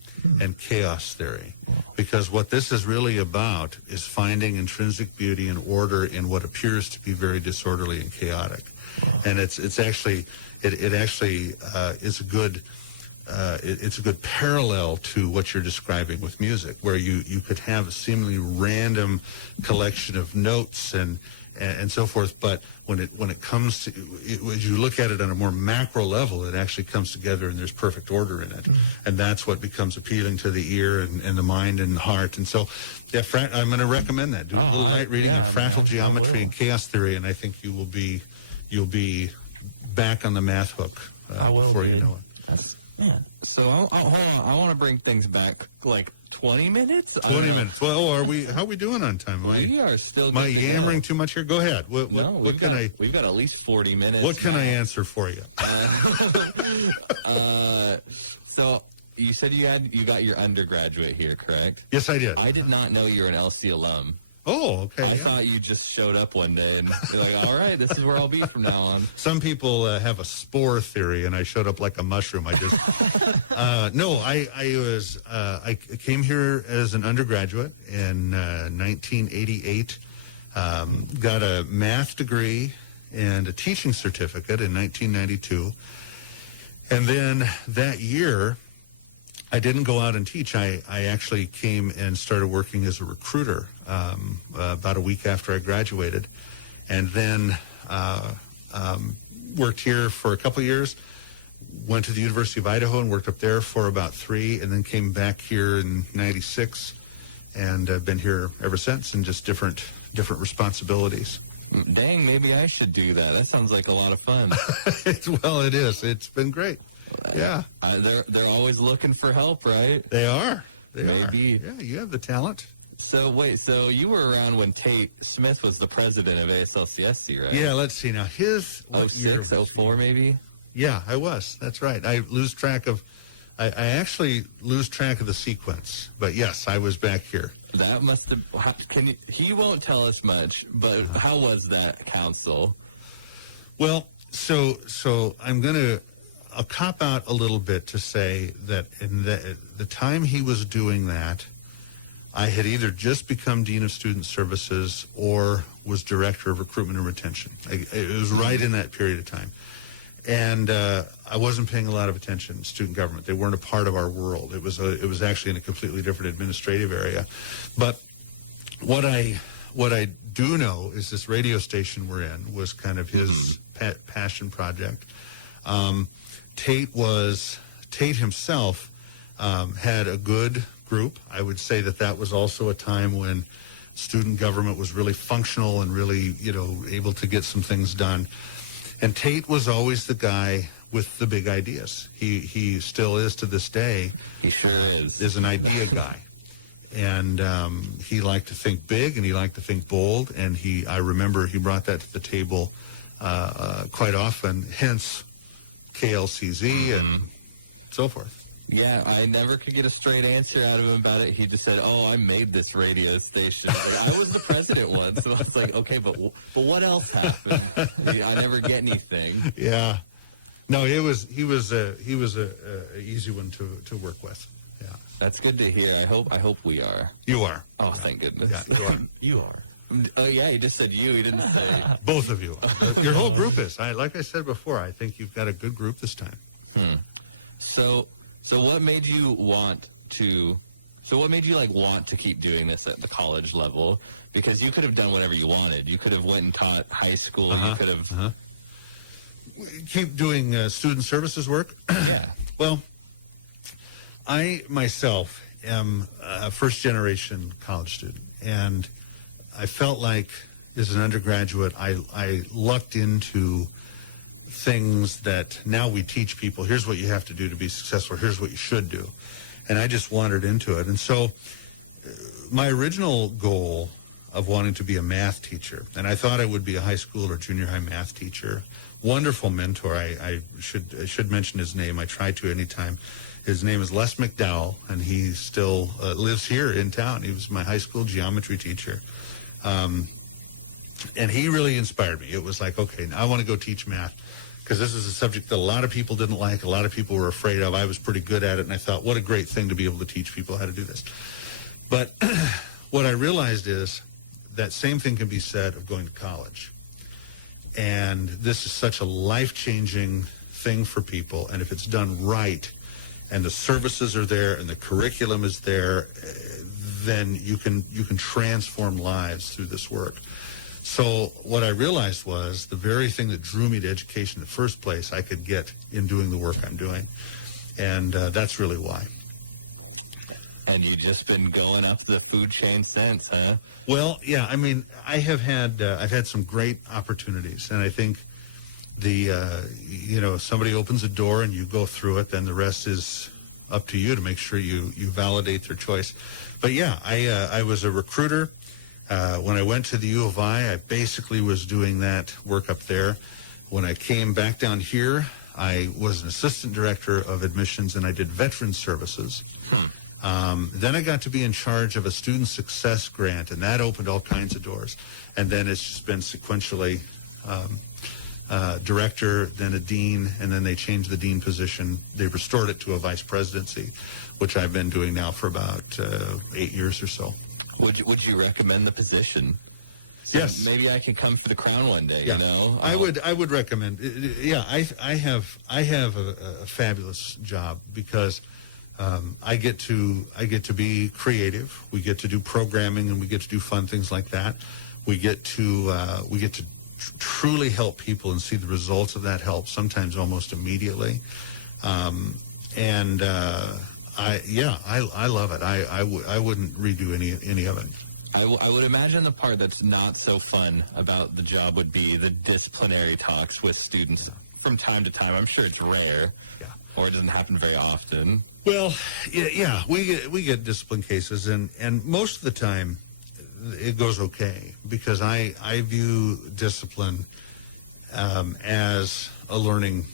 and chaos theory, because what this is really about is finding intrinsic beauty and order in what appears to be very disorderly and chaotic. And it's actually is a good it's a good parallel to what you're describing with music, where you could have a seemingly random collection of notes and so forth, but when it comes to as you look at it on a more macro level, it actually comes together and there's perfect order in it, and that's what becomes appealing to the ear and the mind and the heart. And so, yeah, I'm going to recommend that. Do a little light reading on fractal geometry and chaos theory, and I think you'll be back on the math hook before you know it. Man. So hold on, I want to bring things back like 20 minutes. 20 minutes. Well, how are we doing on time? We are still. Am I yammering too much here? Go ahead. What we've can I? We've got at least 40 minutes. What can I answer for you? So you said you got your undergraduate here, correct? Yes, I did. I did not know you were an LC alum. Oh, okay. I thought you just showed up one day and you're like, all right, this is where I'll be from now on. Some people have a spore theory, and I showed up like a mushroom. I just no. I came here as an undergraduate in 1988. Got a math degree and a teaching certificate in 1992, and then that year, I didn't go out and teach. I actually came and started working as a recruiter about a week after I graduated, and then worked here for a couple of years, went to the University of Idaho and worked up there for about 3, and then came back here in 96, and I've been here ever since in just different responsibilities. Dang, maybe I should do that. That sounds like a lot of fun. Well, it is. It's been great. Yeah. They're always looking for help, right? They are. They Maybe. are. Yeah, you have the talent. So wait, so you were around when Tate Smith was the president of LCSC, right? Yeah, let's see now. What year was 06, 04 maybe? Yeah, I was. That's right. I actually lose track of the sequence. But yes, I was back here. That must have. He won't tell us much, but how was that council? Well, so I'll cop out a little bit to say that in the time he was doing that, I had either just become Dean of Student Services or was Director of Recruitment and Retention. It was right in that period of time. And I wasn't paying a lot of attention to student government. They weren't a part of our world. It was actually in a completely different administrative area. But what I do know is this radio station we're in was kind of his passion project. Tate himself had a good group. I would say that was also a time when student government was really functional and really, able to get some things done. And Tate was always the guy with the big ideas. He still is to this day. He sure is. Is an idea guy. And he liked to think big and he liked to think bold. And I remember he brought that to the table quite often, hence KLCZ and so forth. Yeah, I never could get a straight answer out of him about it. He just said, I made this radio station. I was the president once. And I was like, okay, but what else happened? I never get anything. Yeah. No, he was a easy one to work with. Yeah. That's good to hear. I hope we are. You are. Oh, thank goodness. Yeah, you are. You are. Oh, yeah, he just said you. He didn't say. Both of you are. Your whole group is. Like I said before, I think you've got a good group this time. So what made you want to keep doing this at the college level? Because you could have done whatever you wanted. You could have went and taught high school. You could have keep doing student services work. Yeah. Well, I myself am a first generation college student, and I felt like as an undergraduate, I lucked into things that now we teach people. Here's what you have to do to be successful. Here's what you should do. And I just wandered into it. And so my original goal of wanting to be a math teacher, and I thought I would be a high school or junior high math teacher. Wonderful mentor. I should mention his name. I try to anytime. His name is Les McDowell, and he still lives here in town. He was my high school geometry teacher. And he really inspired me. It was like, okay, now I want to go teach math. because this is a subject that a lot of people didn't like, a lot of people were afraid of. I was pretty good at it, and I thought, what a great thing to be able to teach people how to do this. But what I realized is that same thing can be said of going to college. And this is such a life-changing thing for people, and if it's done right, and the services are there, and the curriculum is there, then you can transform lives through this work. So what I realized was the very thing that drew me to education in the first place, I could get in doing the work I'm doing. And that's really why. And you've just been going up the food chain since, huh? Well, yeah, I mean, I've had some great opportunities. And I think somebody opens a door and you go through it, then the rest is up to you to make sure you validate their choice. But yeah, I was a recruiter. When I went to the U of I basically was doing that work up there. When I came back down here, I was an assistant director of admissions, and I did veteran services. Then I got to be in charge of a student success grant, and that opened all kinds of doors. And then it's just been sequentially director, then a dean, and then they changed the dean position. They restored it to a vice presidency, which I've been doing now for about 8 years or so. Would you recommend the position? Yes. Maybe I can come for the crown one day. Yeah. You know, I would recommend. Yeah, I have a fabulous job because I get to be creative. We get to do programming, and we get to do fun things like that. We get to truly help people and see the results of that help, sometimes almost immediately. I love it. I wouldn't redo any of it. I would imagine the part that's not so fun about the job would be the disciplinary talks with students from time to time. I'm sure it's rare, or it doesn't happen very often. Well, yeah, we get discipline cases, and most of the time it goes okay because I view discipline as a learning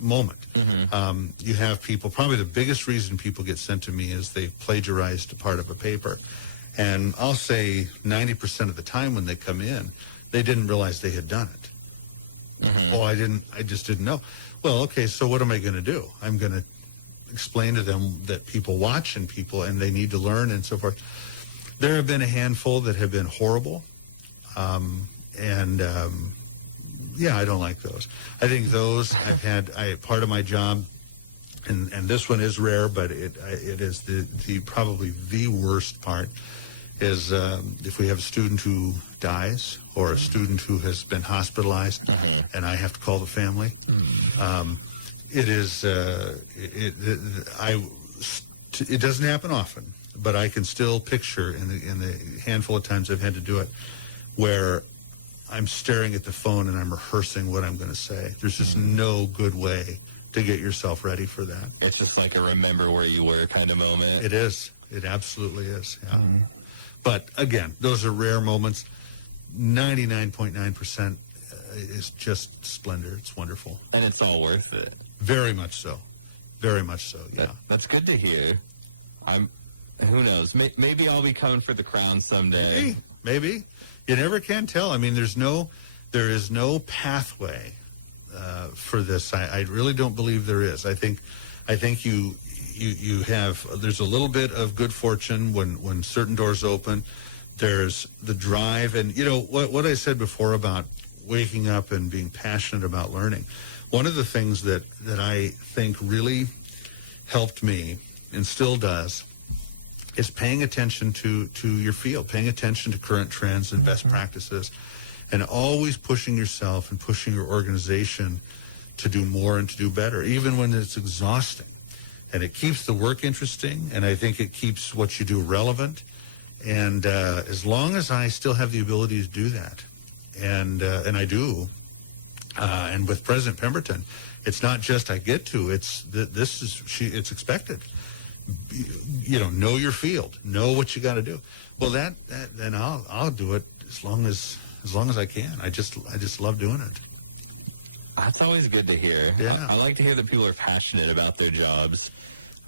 moment. Mm-hmm. You have people, probably the biggest reason people get sent to me is they plagiarized a part of a paper. And I'll say 90% of the time when they come in, they didn't realize they had done it. Mm-hmm. Oh, I just didn't know. Well, okay, so what am I going to do? I'm going to explain to them that people watch and they need to learn and so forth. There have been a handful that have been horrible. Yeah, I don't like those. I think those part of my job, and this one is rare, but it is the probably the worst part is if we have a student who dies or a student who has been hospitalized, and I have to call the family. It doesn't happen often, but I can still picture in the handful of times I've had to do it where I'm staring at the phone and I'm rehearsing what I'm going to say. There's just no good way to get yourself ready for that. It's just like a remember where you were kind of moment. It is. It absolutely is. Yeah. Mm-hmm. But again, those are rare moments. 99.9% is just splendor. It's wonderful. And it's all worth it. Very much so. Very much so, yeah. That's good to hear. Who knows? Maybe I'll be coming for the crown someday. Maybe. You never can tell. I mean, there is no pathway for this. I really don't believe there is. I think you have, there's a little bit of good fortune when certain doors open. There's the drive, and what I said before about waking up and being passionate about learning. One of the things that I think really helped me and still does is paying attention to your field, paying attention to current trends and best practices, and always pushing yourself and pushing your organization to do more and to do better, even when it's exhausting. And it keeps the work interesting, and I think it keeps what you do relevant. And as long as I still have the ability to do that, and I do, and with President Pemberton, it's not just I get to, it's expected. Know your field, know what you got to do. Well, then I'll do it as long as I can. I just love doing it. That's always good to hear. Yeah. I like to hear that people are passionate about their jobs.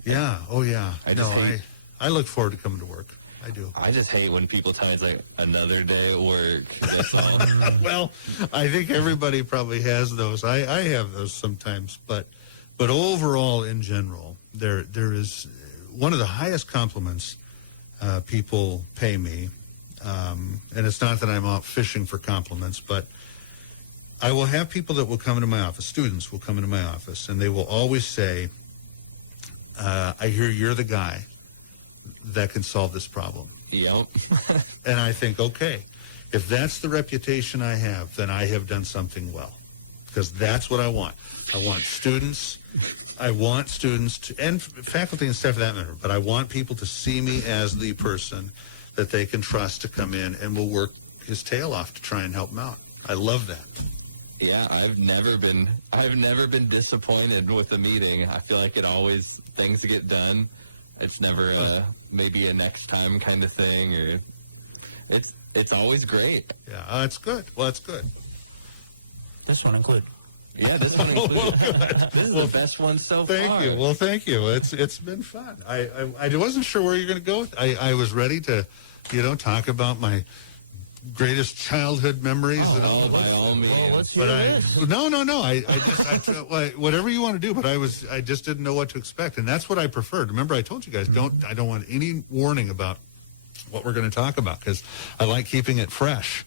Yeah. Oh, yeah. I look forward to coming to work. I I do. I just hate when people tell me it's like another day at work. That's all. Well, I think everybody probably has those. I have those sometimes, but overall, in general, there is one of the highest compliments people pay me, and it's not that I'm out fishing for compliments, but I will have people that will come into my office, students will come into my office, and they will always say, I hear you're the guy that can solve this problem. Yep. And I think, okay, if that's the reputation I have, then I have done something well, because that's what I want. I want students to, and faculty and staff for that matter, but I want people to see me as the person that they can trust to come in and will work his tail off to try and help them out. I love that. Yeah, I've never been disappointed with a meeting. I feel like things get done. It's never maybe a next time kind of thing, or it's always great. Yeah, that's good. Well, that's good. This one included. Yeah, this one included. Well, good. This is the best one so far. Thank you. Well, thank you. It's been fun. I wasn't sure where you're going to go. I was ready to, talk about my greatest childhood memories. By all means. Well, let's hear But this. no. Whatever you want to do. But I just didn't know what to expect, and that's what I preferred. Remember, I told you guys I don't want any warning about what we're going to talk about, because I like keeping it fresh.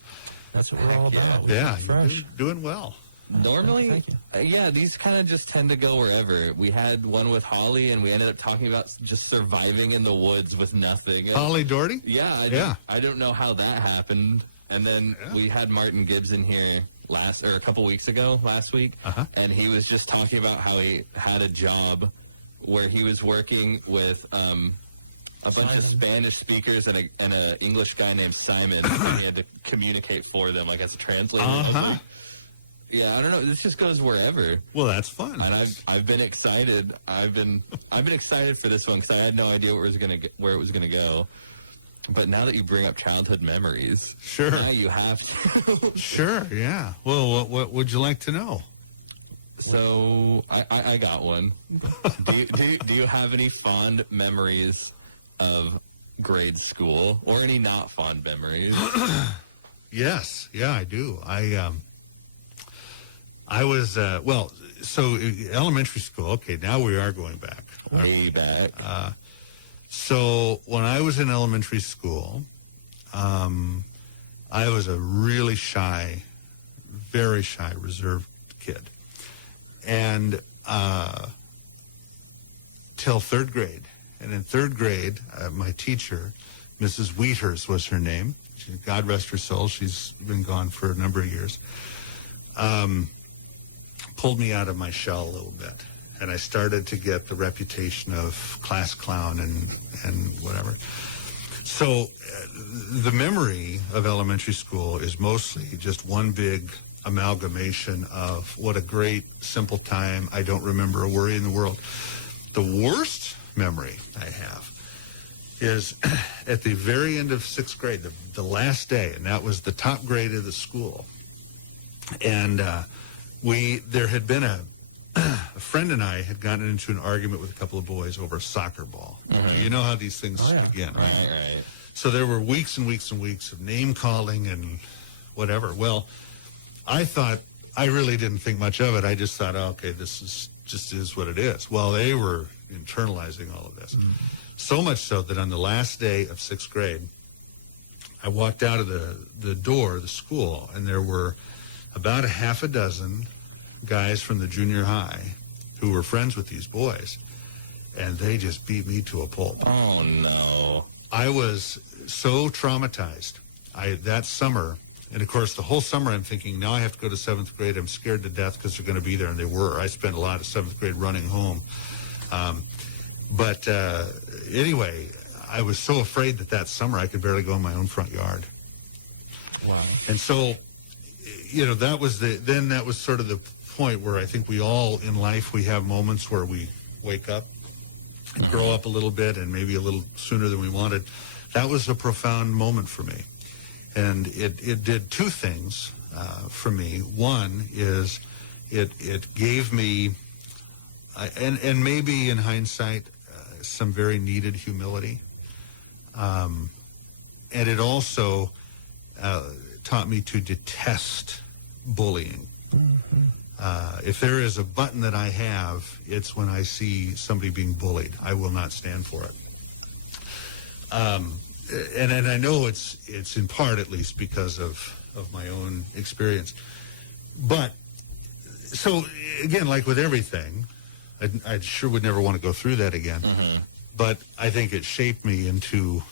That's what we're all about. Yeah, Keep it you're fresh. doing well. Normally, Thank you. these kind of just tend to go wherever. We had one with Holly, and we ended up talking about just surviving in the woods with nothing. And Holly Doherty? Yeah, I don't know how that happened. And then we had Martin Gibbs in here last week, and he was just talking about how he had a job where he was working with a bunch of Spanish speakers and an English guy named Simon, and he had to communicate for them, like as a translator. Yeah, I don't know. This just goes wherever. Well, that's fun. And I've been excited. I've been excited for this one because I had no idea where it was gonna go. But now that you bring up childhood memories, Sure. now you have to. Sure, yeah. Well, what would you like to know? So I got one. Do you have any fond memories of grade school, or any not fond memories? Yes, yeah, I do. I was, so elementary school, okay, now we are going back. Way back. So when I was in elementary school, I was a really shy, very shy, reserved kid. And till third grade. And in third grade, my teacher, Mrs. Wheaters was her name. God rest her soul. She's been gone for a number of years. Pulled me out of my shell a little bit. And I started to get the reputation of class clown and whatever. So the memory of elementary school is mostly just one big amalgamation of what a great, simple time. I don't remember a worry in the world. The worst memory I have is at the very end of sixth grade, the last day, and that was the top grade of the school. And there had been a friend and I had gotten into an argument with a couple of boys over a soccer ball. You know how these things begin, right? Right. So there were weeks and weeks and weeks of name calling and whatever. Well, I really didn't think much of it. I just thought, okay, this is what it is. Well, they were internalizing all of this. So much so that on the last day of sixth grade, I walked out of the door of the school, and there were about a half a dozen guys from the junior high who were friends with these boys, and they just beat me to a pulp. Oh, no. I was so traumatized. That summer, and of course the whole summer I'm thinking, now I have to go to seventh grade. I'm scared to death because they're going to be there, and they were. I spent a lot of seventh grade running home. But anyway, I was so afraid that summer I could barely go in my own front yard. Wow. And so, that was sort of the point where I think we all in life, we have moments where we wake up and grow up a little bit, and maybe a little sooner than we wanted. That was a profound moment for me. And it did two things for me. One is it gave me, and maybe in hindsight, some very needed humility. and it also taught me to detest bullying. If there is a button that I have, it's when I see somebody being bullied. I will not stand for it. And I know it's in part, at least, because of my own experience. But, so, again, like with everything, I sure would never want to go through that again. But I think it shaped me into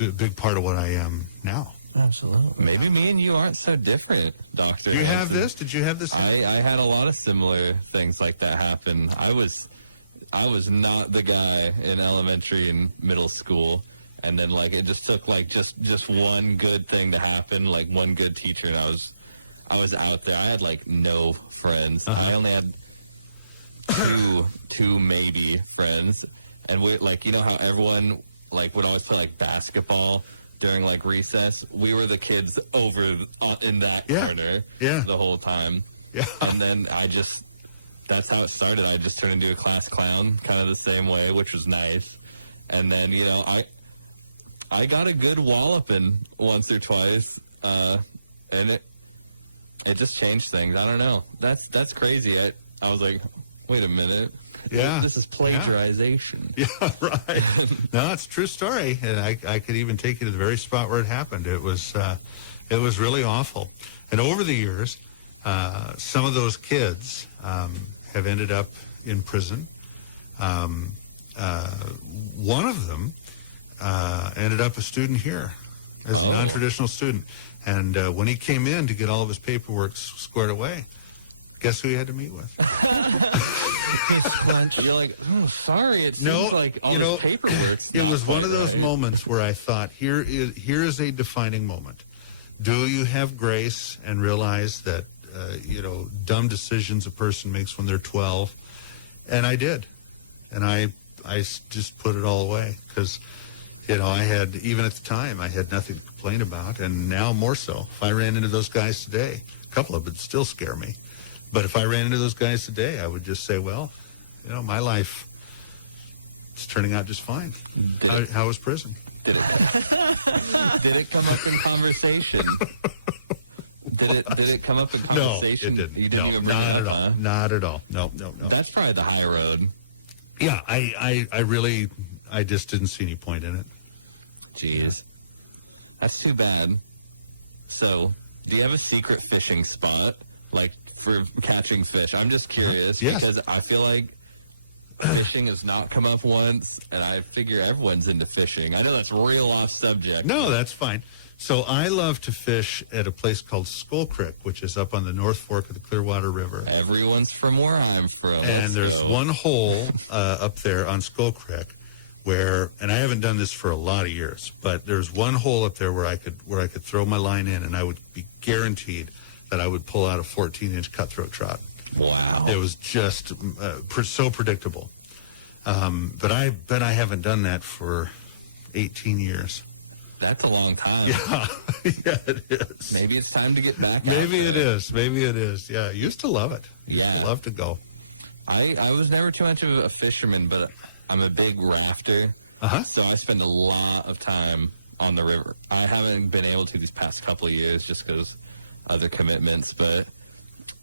a big part of what I am now. Absolutely. Maybe me and you aren't so different, Doctor. Do you have this? Did you have this? I had a lot of similar things like that happen. I was not the guy in elementary and middle school, and then like it just took like just one good thing to happen, like one good teacher, and I was out there. I had like no friends. I only had two maybe friends, and we like, you know how everyone like would always play like basketball during like recess. We were the kids over in that corner the whole time. Yeah. And then that's how it started. I just turned into a class clown, kind of the same way, which was nice. And then, you know, I got a good walloping once or twice, and it just changed things. I don't know. That's crazy. I was like, wait a minute. Yeah. This is plagiarization. Yeah, right. No, it's a true story. And I could even take you to the very spot where it happened. It was really awful. And over the years, some of those kids have ended up in prison. One of them ended up a student here as a non-traditional student. And when he came in to get all of his paperwork squared away, guess who he had to meet with? You're like, oh, sorry. It seems No, like all you know, this paperwork. it was one of those moments where I thought, here is a defining moment. Do you have grace and realize that, dumb decisions a person makes when they're 12? And I did. And I just put it all away because, I had, even at the time, I had nothing to complain about. And now more so. If I ran into those guys today, a couple of them would still scare me. But if I ran into those guys today, I would just say, well, my life is turning out just fine. How was prison? Did it come up in conversation? Did it come up in conversation? No, it didn't. You didn't even bring not it at up, all. huh? Not at all. No. That's probably the high road. Yeah, I just didn't see any point in it. Jeez. Yeah. That's too bad. So, do you have a secret fishing spot, like, for catching fish? I'm just curious because I feel like fishing has not come up once, and I figure everyone's into fishing. I know that's real off subject. No, that's fine. So I love to fish at a place called Skull Creek, which is up on the North Fork of the Clearwater River. Everyone's from where I'm from. And there's one hole up there on Skull Creek where, and I haven't done this for a lot of years, but there's one hole up there where I could throw my line in, and I would be guaranteed that I would pull out a 14-inch cutthroat trout. Wow. It was just so predictable. But I bet I haven't done that for 18 years. That's a long time. Yeah, yeah, it is. Maybe it's time to get back. Maybe it is. Maybe it is. Yeah, I used to love it. Used to love to go. I was never too much of a fisherman, but I'm a big rafter. So I spend a lot of time on the river. I haven't been able to these past couple of years just because other commitments, but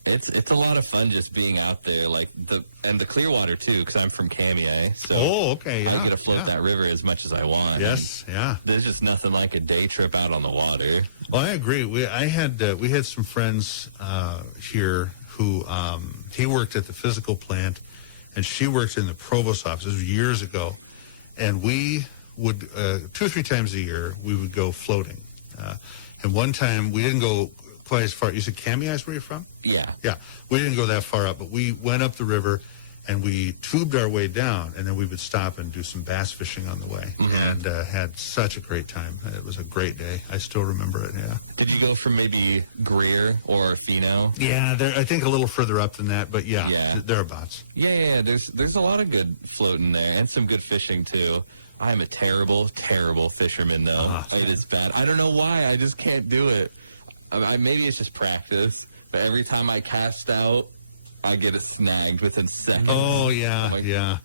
it's a lot of fun just being out there, like the Clearwater too, because I'm from Camier. So okay, yeah. I get to float that river as much as I want. Yes, yeah. There's just nothing like a day trip out on the water. Well, I agree. We had some friends here who he worked at the physical plant, and she worked in the provost office. This was years ago, and we would 2 or 3 times a year we would go floating. And one time we didn't go quite as far. You said Camier is where you're from? Yeah. Yeah. We didn't go that far up, but we went up the river and we tubed our way down, and then we would stop and do some bass fishing on the way, and had such a great time. It was a great day. I still remember it, yeah. Did you go from maybe Greer or Fino? Yeah, I think a little further up than that, but yeah. Thereabouts. Yeah. There's a lot of good floating there and some good fishing, too. I'm a terrible, terrible fisherman, though. It is bad. I don't know why. I just can't do it. Maybe it's just practice, but every time I cast out, I get it snagged within seconds. Oh, yeah, yeah.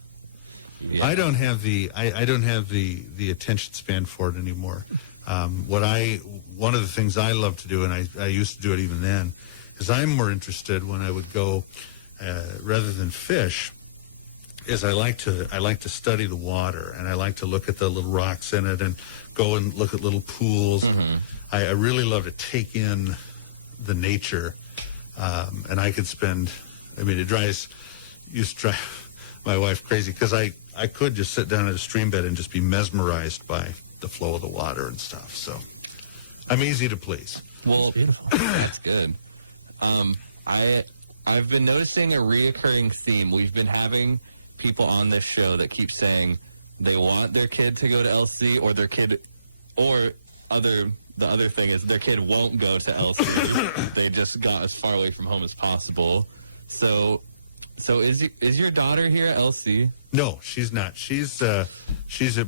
Yeah. I don't have the attention span for it anymore. One of the things I love to do, and I used to do it even then, is I'm more interested when I would go rather than fish. Is I like to study the water, and I like to look at the little rocks in it and go and look at little pools. I really love to take in the nature, and I could spend. I mean, used to drive my wife crazy because I could just sit down at a stream bed and just be mesmerized by the flow of the water and stuff. So I'm easy to please. Well, that's good. I've been noticing a reoccurring theme. We've been having people on this show that keep saying they want their kid to go to LC, or the other thing is their kid won't go to LC. They just got as far away from home as possible. So is your daughter here at LC? No, she's not. She's at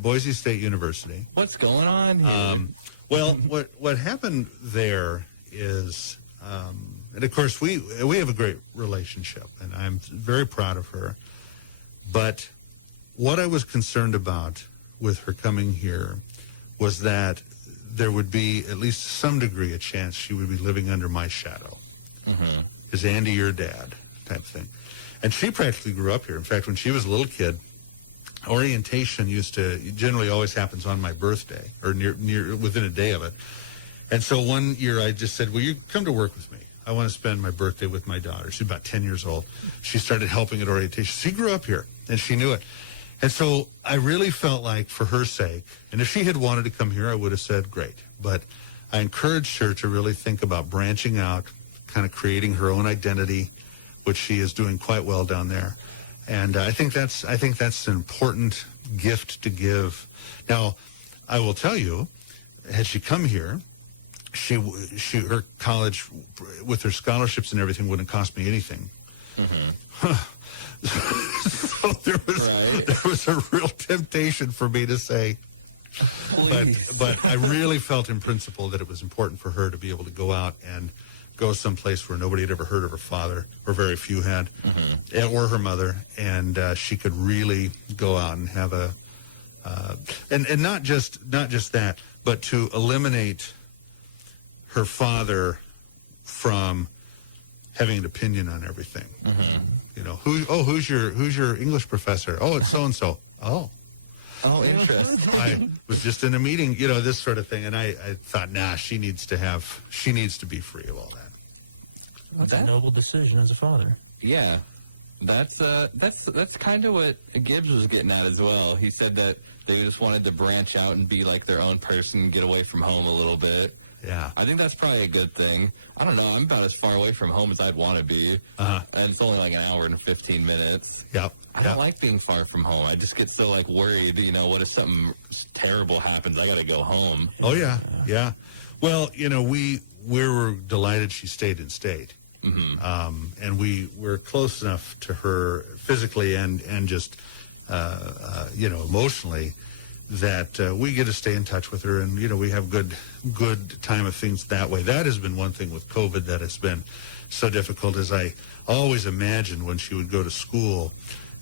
Boise State University. What's going on here? Well, what happened there is, and of course we have a great relationship, and I'm very proud of her. But what I was concerned about with her coming here was that there would be at least to some degree a chance she would be living under my shadow. Is Andy your dad? Type thing. And she practically grew up here. In fact, when she was a little kid, orientation generally always happens on my birthday or near within a day of it. And so one year I just said, will you come to work with me? I want to spend my birthday with my daughter. She's about 10 years old. She started helping at orientation. She grew up here, and she knew it. And so I really felt like, for her sake, and if she had wanted to come here, I would have said, great. But I encouraged her to really think about branching out, kind of creating her own identity, which she is doing quite well down there. And I think that's an important gift to give. Now, I will tell you, had she come here, her college with her scholarships and everything wouldn't cost me anything. So there was a real temptation for me to say, but I really felt in principle that it was important for her to be able to go out and go someplace where nobody had ever heard of her father, or very few had, or her mother, and she could really go out and have and not just that, but to eliminate her father from having an opinion on everything. You know, who's your English professor? Oh, it's so and so. Oh, interesting. I was just in a meeting, this sort of thing, and I thought, she needs to be free of all that. That's a noble decision as a father. Yeah, that's kind of what Gibbs was getting at as well. He said that they just wanted to branch out and be like their own person, get away from home a little bit. Yeah, I think that's probably a good thing. I don't know. I'm about as far away from home as I'd want to be, and it's only like an hour and 15 minutes. Yep. I don't like being far from home. I just get so worried. What if something terrible happens? I got to go home. Oh yeah. Well, we were delighted she stayed in state. And we were close enough to her physically and just emotionally that we get to stay in touch with her, and we have good time of things that way. That has been one thing with COVID that has been so difficult, as I always imagined when she would go to school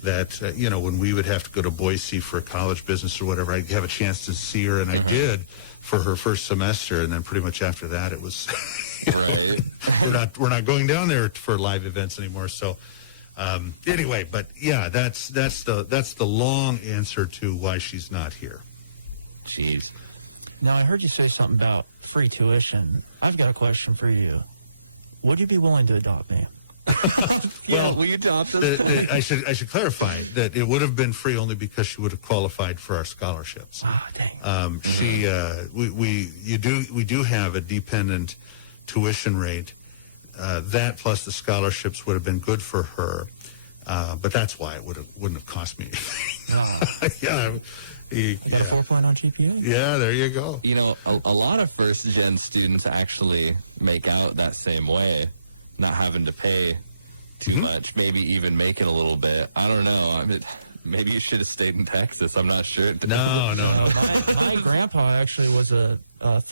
that when we would have to go to Boise for a college business or whatever, I'd have a chance to see her, and I did for her first semester, and then pretty much after that it was right. we're not going down there for live events anymore. So anyway, but yeah, that's the long answer to why she's not here. Jeez. Now, I heard you say something about free tuition. I've got a question for you. Would you be willing to adopt me? Well, we adopted. I should clarify that it would have been free only because she would have qualified for our scholarships. Ah, dang. We do have a dependent tuition rate. That plus the scholarships would have been good for her, but that's why it wouldn't have cost me anything. Got a 4.0 GPA? Yeah, there you go. A lot of first-gen students actually make out that same way, not having to pay too much, maybe even making a little bit. I don't know. Maybe you should have stayed in Texas. I'm not sure. No. My grandpa actually was a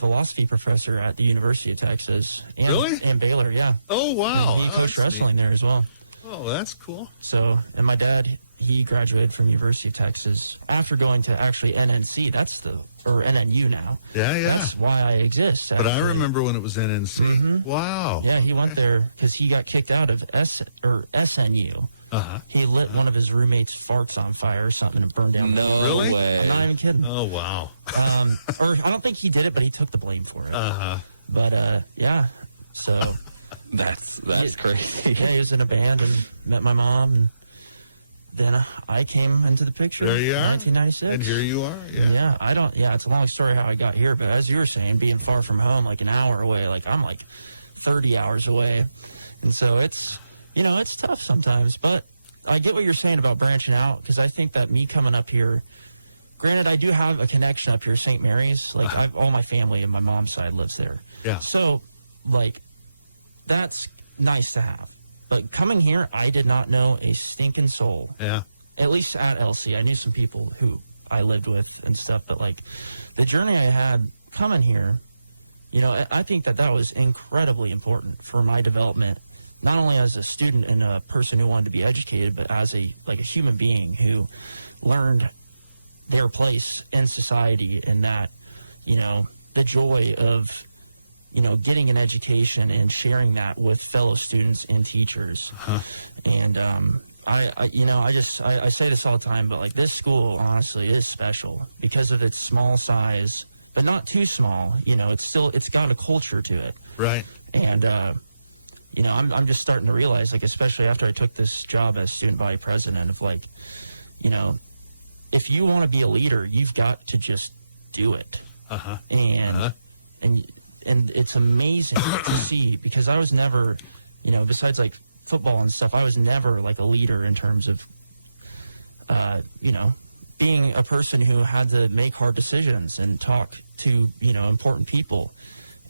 philosophy professor at the University of Texas. Really? And Baylor, yeah. Oh, wow. And he coached wrestling there as well. Oh, that's cool. So, and my dad, he graduated from University of Texas after going to actually NNC. Or NNU now. Yeah. That's why I exist. But I actually. remember when it was NNC. Wow. Yeah, he went there because he got kicked out of SNU. Uh-huh. He lit one of his roommates' farts on fire or something and burned down. No Really? way. I'm not even kidding. Oh, wow. Or I don't think he did it, but he took the blame for it. Uh-huh. But yeah, so That's crazy. yeah, he was in a band and met my mom, and then I came into the picture. There you in are. 1996. And here you are. Yeah, it's a long story how I got here, but as you were saying, being far from home, like an hour away, like I'm like 30 hours away. And so it's, it's tough sometimes, but I get what you're saying about branching out, because I think that me coming up here, granted, I do have a connection up here, St. Mary's. Like, all my family and my mom's side lives there. Yeah. So, like, that's nice to have. But coming here, I did not know a stinking soul. Yeah. At least at LC. I knew some people who I lived with and stuff, but, like, the journey I had coming here, I think that was incredibly important for my development, not only as a student and a person who wanted to be educated, but as a human being who learned their place in society, and that, the joy of, getting an education and sharing that with fellow students and teachers. And I say this all the time, but like this school honestly is special because of its small size, but not too small. It's got a culture to it. Right. And I'm just starting to realize, like, especially after I took this job as student body president, of like, if you want to be a leader, you've got to just do it. And it's amazing to see, because I was never, besides like football and stuff, I was never like a leader in terms of, being a person who had to make hard decisions and talk to, important people.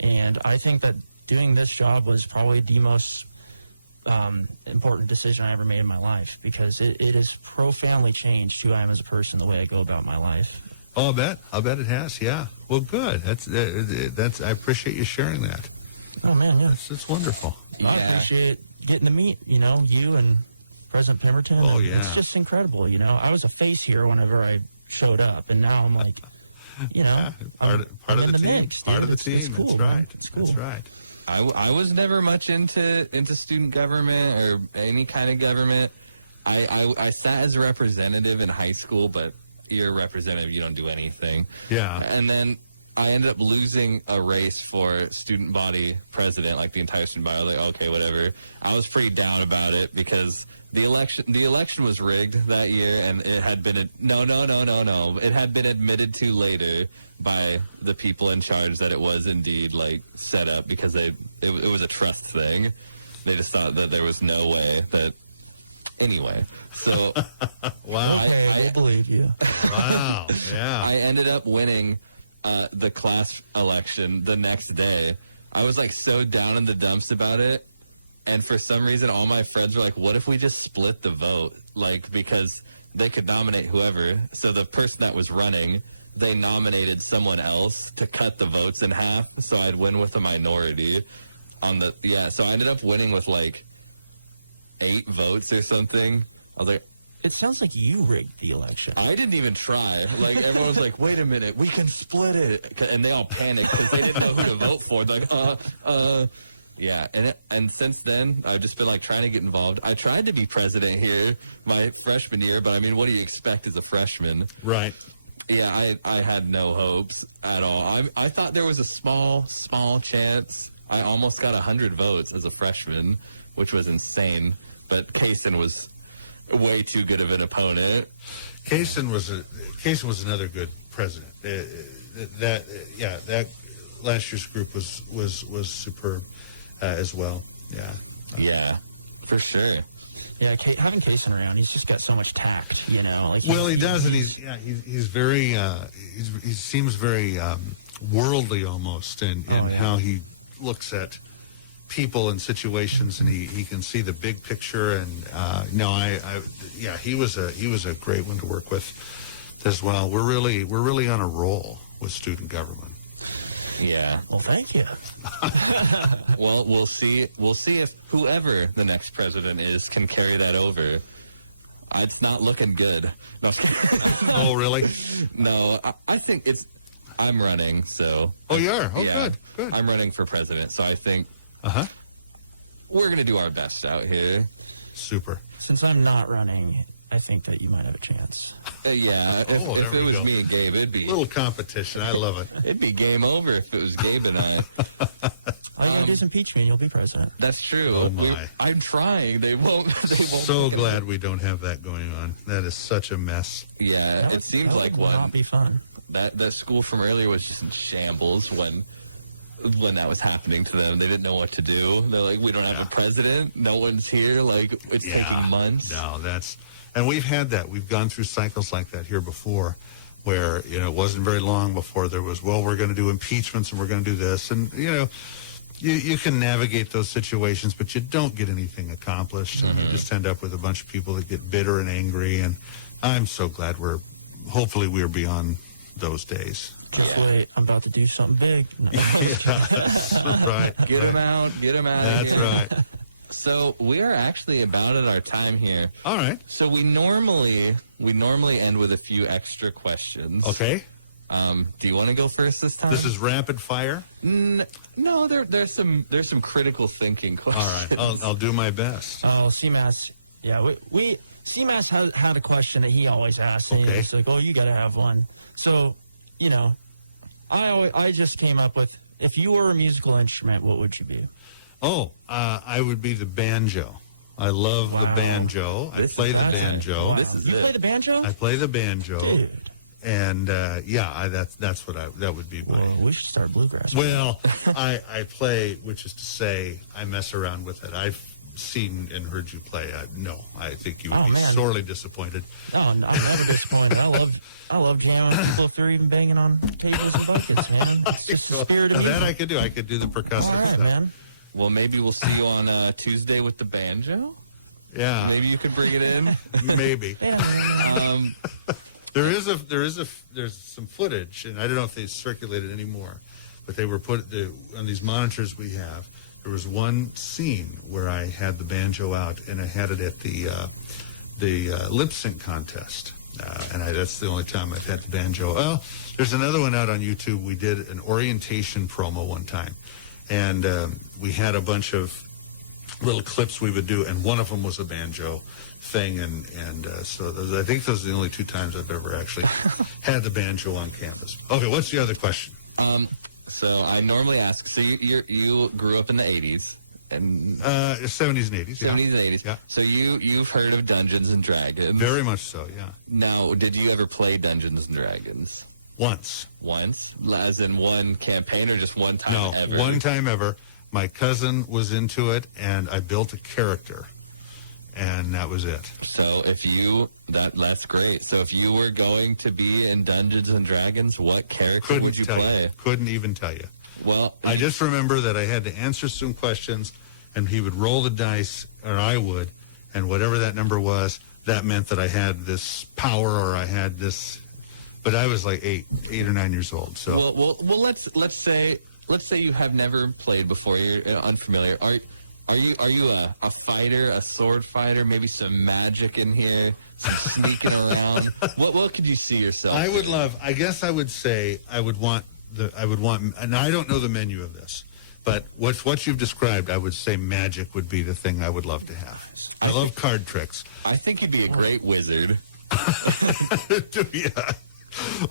And I think that doing this job was probably the most important decision I ever made in my life, because it has profoundly changed who I am as a person, the way I go about my life. Oh, I'll bet it has. Yeah. Well, good. That's. I appreciate you sharing that. Oh man, yeah. That's wonderful. I appreciate getting to meet, you and President Pemberton. Oh, yeah. It's just incredible, I was a face here whenever I showed up, and now I'm like, part of the team. Mix, part of the It's team. cool, That's man. right. It's cool. That's right. I was never much into student government or any kind of government. I sat as a representative in high school, but you're a representative, you don't do anything. Yeah. And then I ended up losing a race for student body president, like the entire student body. I was like, okay, whatever. I was pretty down about it because the election was rigged that year, and it had been no. It had been admitted to later by the people in charge that it was indeed like set up, because it was a trust thing. They just thought that there was no way that. Anyway, so Wow. Okay, we'll believe you. Wow. Yeah. I ended up winning the class election the next day. I was like so down in the dumps about it, and for some reason all my friends were like, what if we just split the vote, like, because they could nominate whoever. So the person that was running, they nominated someone else to cut the votes in half, so I'd win with a minority so I ended up winning with like 8 votes or something. I was like, It sounds like you rigged the election. I didn't even try. Like, everyone was like, wait a minute, we can split it. And they all panicked because they didn't know who to vote for. They're like, yeah. And since then, I've just been, like, trying to get involved. I tried to be president here my freshman year, but, I mean, what do you expect as a freshman? Right. Yeah, I had no hopes at all. I thought there was a small chance. I almost got 100 votes as a freshman, which was insane. But Kaysen was way too good of an opponent. Kaysen was another good president. That last year's group was superb as well. Yeah. Yeah, for sure. Yeah, having Kaysen around, he's just got so much tact, Like Well, he does, and he's very he seems very worldly almost in how he looks at people and situations, and he can see the big picture. And he was a great one to work with as well. We're really on a roll with student government. Yeah. Well, thank you. Well, we'll see if whoever the next president is can carry that over. It's not looking good. No, Oh, really? no, I think I'm running, so. Oh, you are? Oh, Yeah, good. I'm running for president, so I think Uh-huh. we're going to do our best out here. Super. Since I'm not running, I think that you might have a chance. Yeah, Oh, if there it we was go. me and Gabe, Little competition. I love it. it'd be game over if it was Gabe and I. All you gotta do is impeach me and you'll be president. That's true. Oh, my. I'm trying. They won't. So pick it glad up. we don't have that going on. That is such a mess. Yeah, it seems That like would one. not be fun. That school from earlier was just in shambles when that was happening to them. They didn't know what to do. They're like, we don't have a president. No one's here. Like, it's taking months. No, and we've had that. We've gone through cycles like that here before where, it wasn't very long before there was, well, we're going to do impeachments and we're going to do this. And, you can navigate those situations, but you don't get anything accomplished. And you just end up with a bunch of people that get bitter and angry. And I'm so glad hopefully we're beyond those days. Just wait, I'm about to do something big. No. Yes, right. Get right. them out. Get them out. That's of here. right. So we are actually about at our time here. All right. So we normally end with a few extra questions. Okay. Do you want to go first this time? This is rapid fire. No, there's some critical thinking All questions. right. I'll do my best. Oh, C-Mass. Yeah, C-Mass had a question that he always asks. And Okay. he's like, oh, you got to have one. So, I just came up with, if you were a musical instrument, what would you be? Oh, I would be the banjo. I love the Wow. banjo. I This play is the That's it. banjo. Wow. This is You it. play the banjo? I play the banjo. Dude. And that's what that would be my. Well, we should start bluegrass. Well, I play, which is to say, I mess around with it. I've seen and heard you play. No, I think you would Oh, be man. sorely disappointed. No, I'm never disappointed. I love jamming with people if they're even banging on tables and buckets, man. It's just the spirit Now of that music. I could do. I could do the percussive All right, stuff. man. Well, maybe we'll see you on Tuesday with the banjo. Yeah, Maybe you could bring it in. maybe. Yeah, man. There's some footage, and I don't know if they circulate it anymore, but they were put on these monitors we have. There was one scene where I had the banjo out, and I had it at the lip sync contest, and that's the only time I've had the banjo. Well, there's another one out on YouTube. We did an orientation promo one time, and we had a bunch of little clips we would do, and one of them was a banjo thing, and so I think those are the only two times I've ever actually had the banjo on canvas. Okay, what's the other question? So I normally ask. So you grew up in the 80s and 70s and 80s, 70s and 80s. Yeah. So you've heard of Dungeons and Dragons. Very much so, yeah. Now, did you ever play Dungeons and Dragons? Once. Once? As in one campaign or just one time No, ever? one time ever. My cousin was into it, and I built a character, and that was it. So that's great. So if you were going to be in Dungeons and Dragons, what character would you play? Couldn't even tell you. Well, I just remember that I had to answer some questions, and he would roll the dice, or I would, and whatever that number was, that meant that I had this power or I had this. But I was like eight or 9 years old. So well, let's say you have never played before. You're unfamiliar. Are you a fighter, a sword fighter? Maybe some magic in here, some sneaking around. What could you see yourself? I would love. I guess I would say I would want, and I don't know the menu of this, but what you've described, I would say magic would be the thing I would love to have. I love card tricks. I think you'd be a great wizard. Yeah.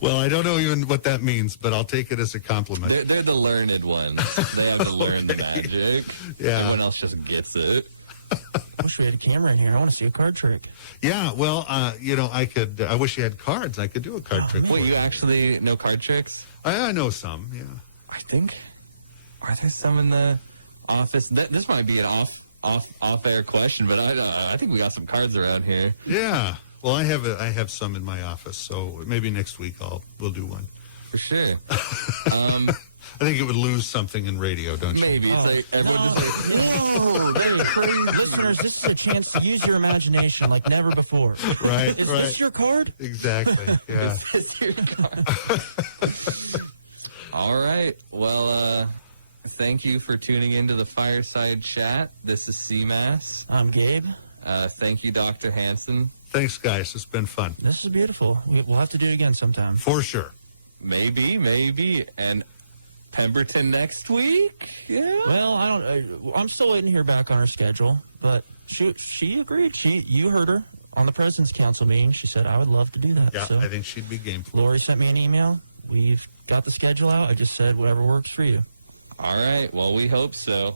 Well, I don't know even what that means, but I'll take it as a compliment. They're the learned ones. They have to learn the magic. Yeah. Everyone else just gets it. I wish we had a camera in here. I want to see a card trick. Yeah, well, I could. I wish you had cards. I could do a card trick. Wait, for you actually know card tricks? I know some. Yeah. I think. Are there some in the office? This might be an off-air question, but I think we got some cards around here. Yeah. Well, I have some in my office, so maybe next week we'll do one. For sure. I think it would lose something in radio, don't you? Maybe. It's like everyone just like, Whoa, that is crazy. Listeners, this is a chance to use your imagination like never before. Right. Is right. this your card? Exactly. Yeah. "This is your card." All right. Well, thank you for tuning into the Fireside Chat. This is C-Mass. I'm Gabe. Thank you, Dr. Hanson. Thanks, guys. It's been fun. This is beautiful. We'll have to do it again sometime. For sure. Maybe. And Pemberton next week? Yeah. Well, I'm still waiting to hear back on her schedule, but she agreed. You heard her on the President's Council meeting. She said, I would love to do that. Yeah, So I think she'd be game for it. Lori sent me an email. We've got the schedule out. I just said whatever works for you. All right. Well, we hope so.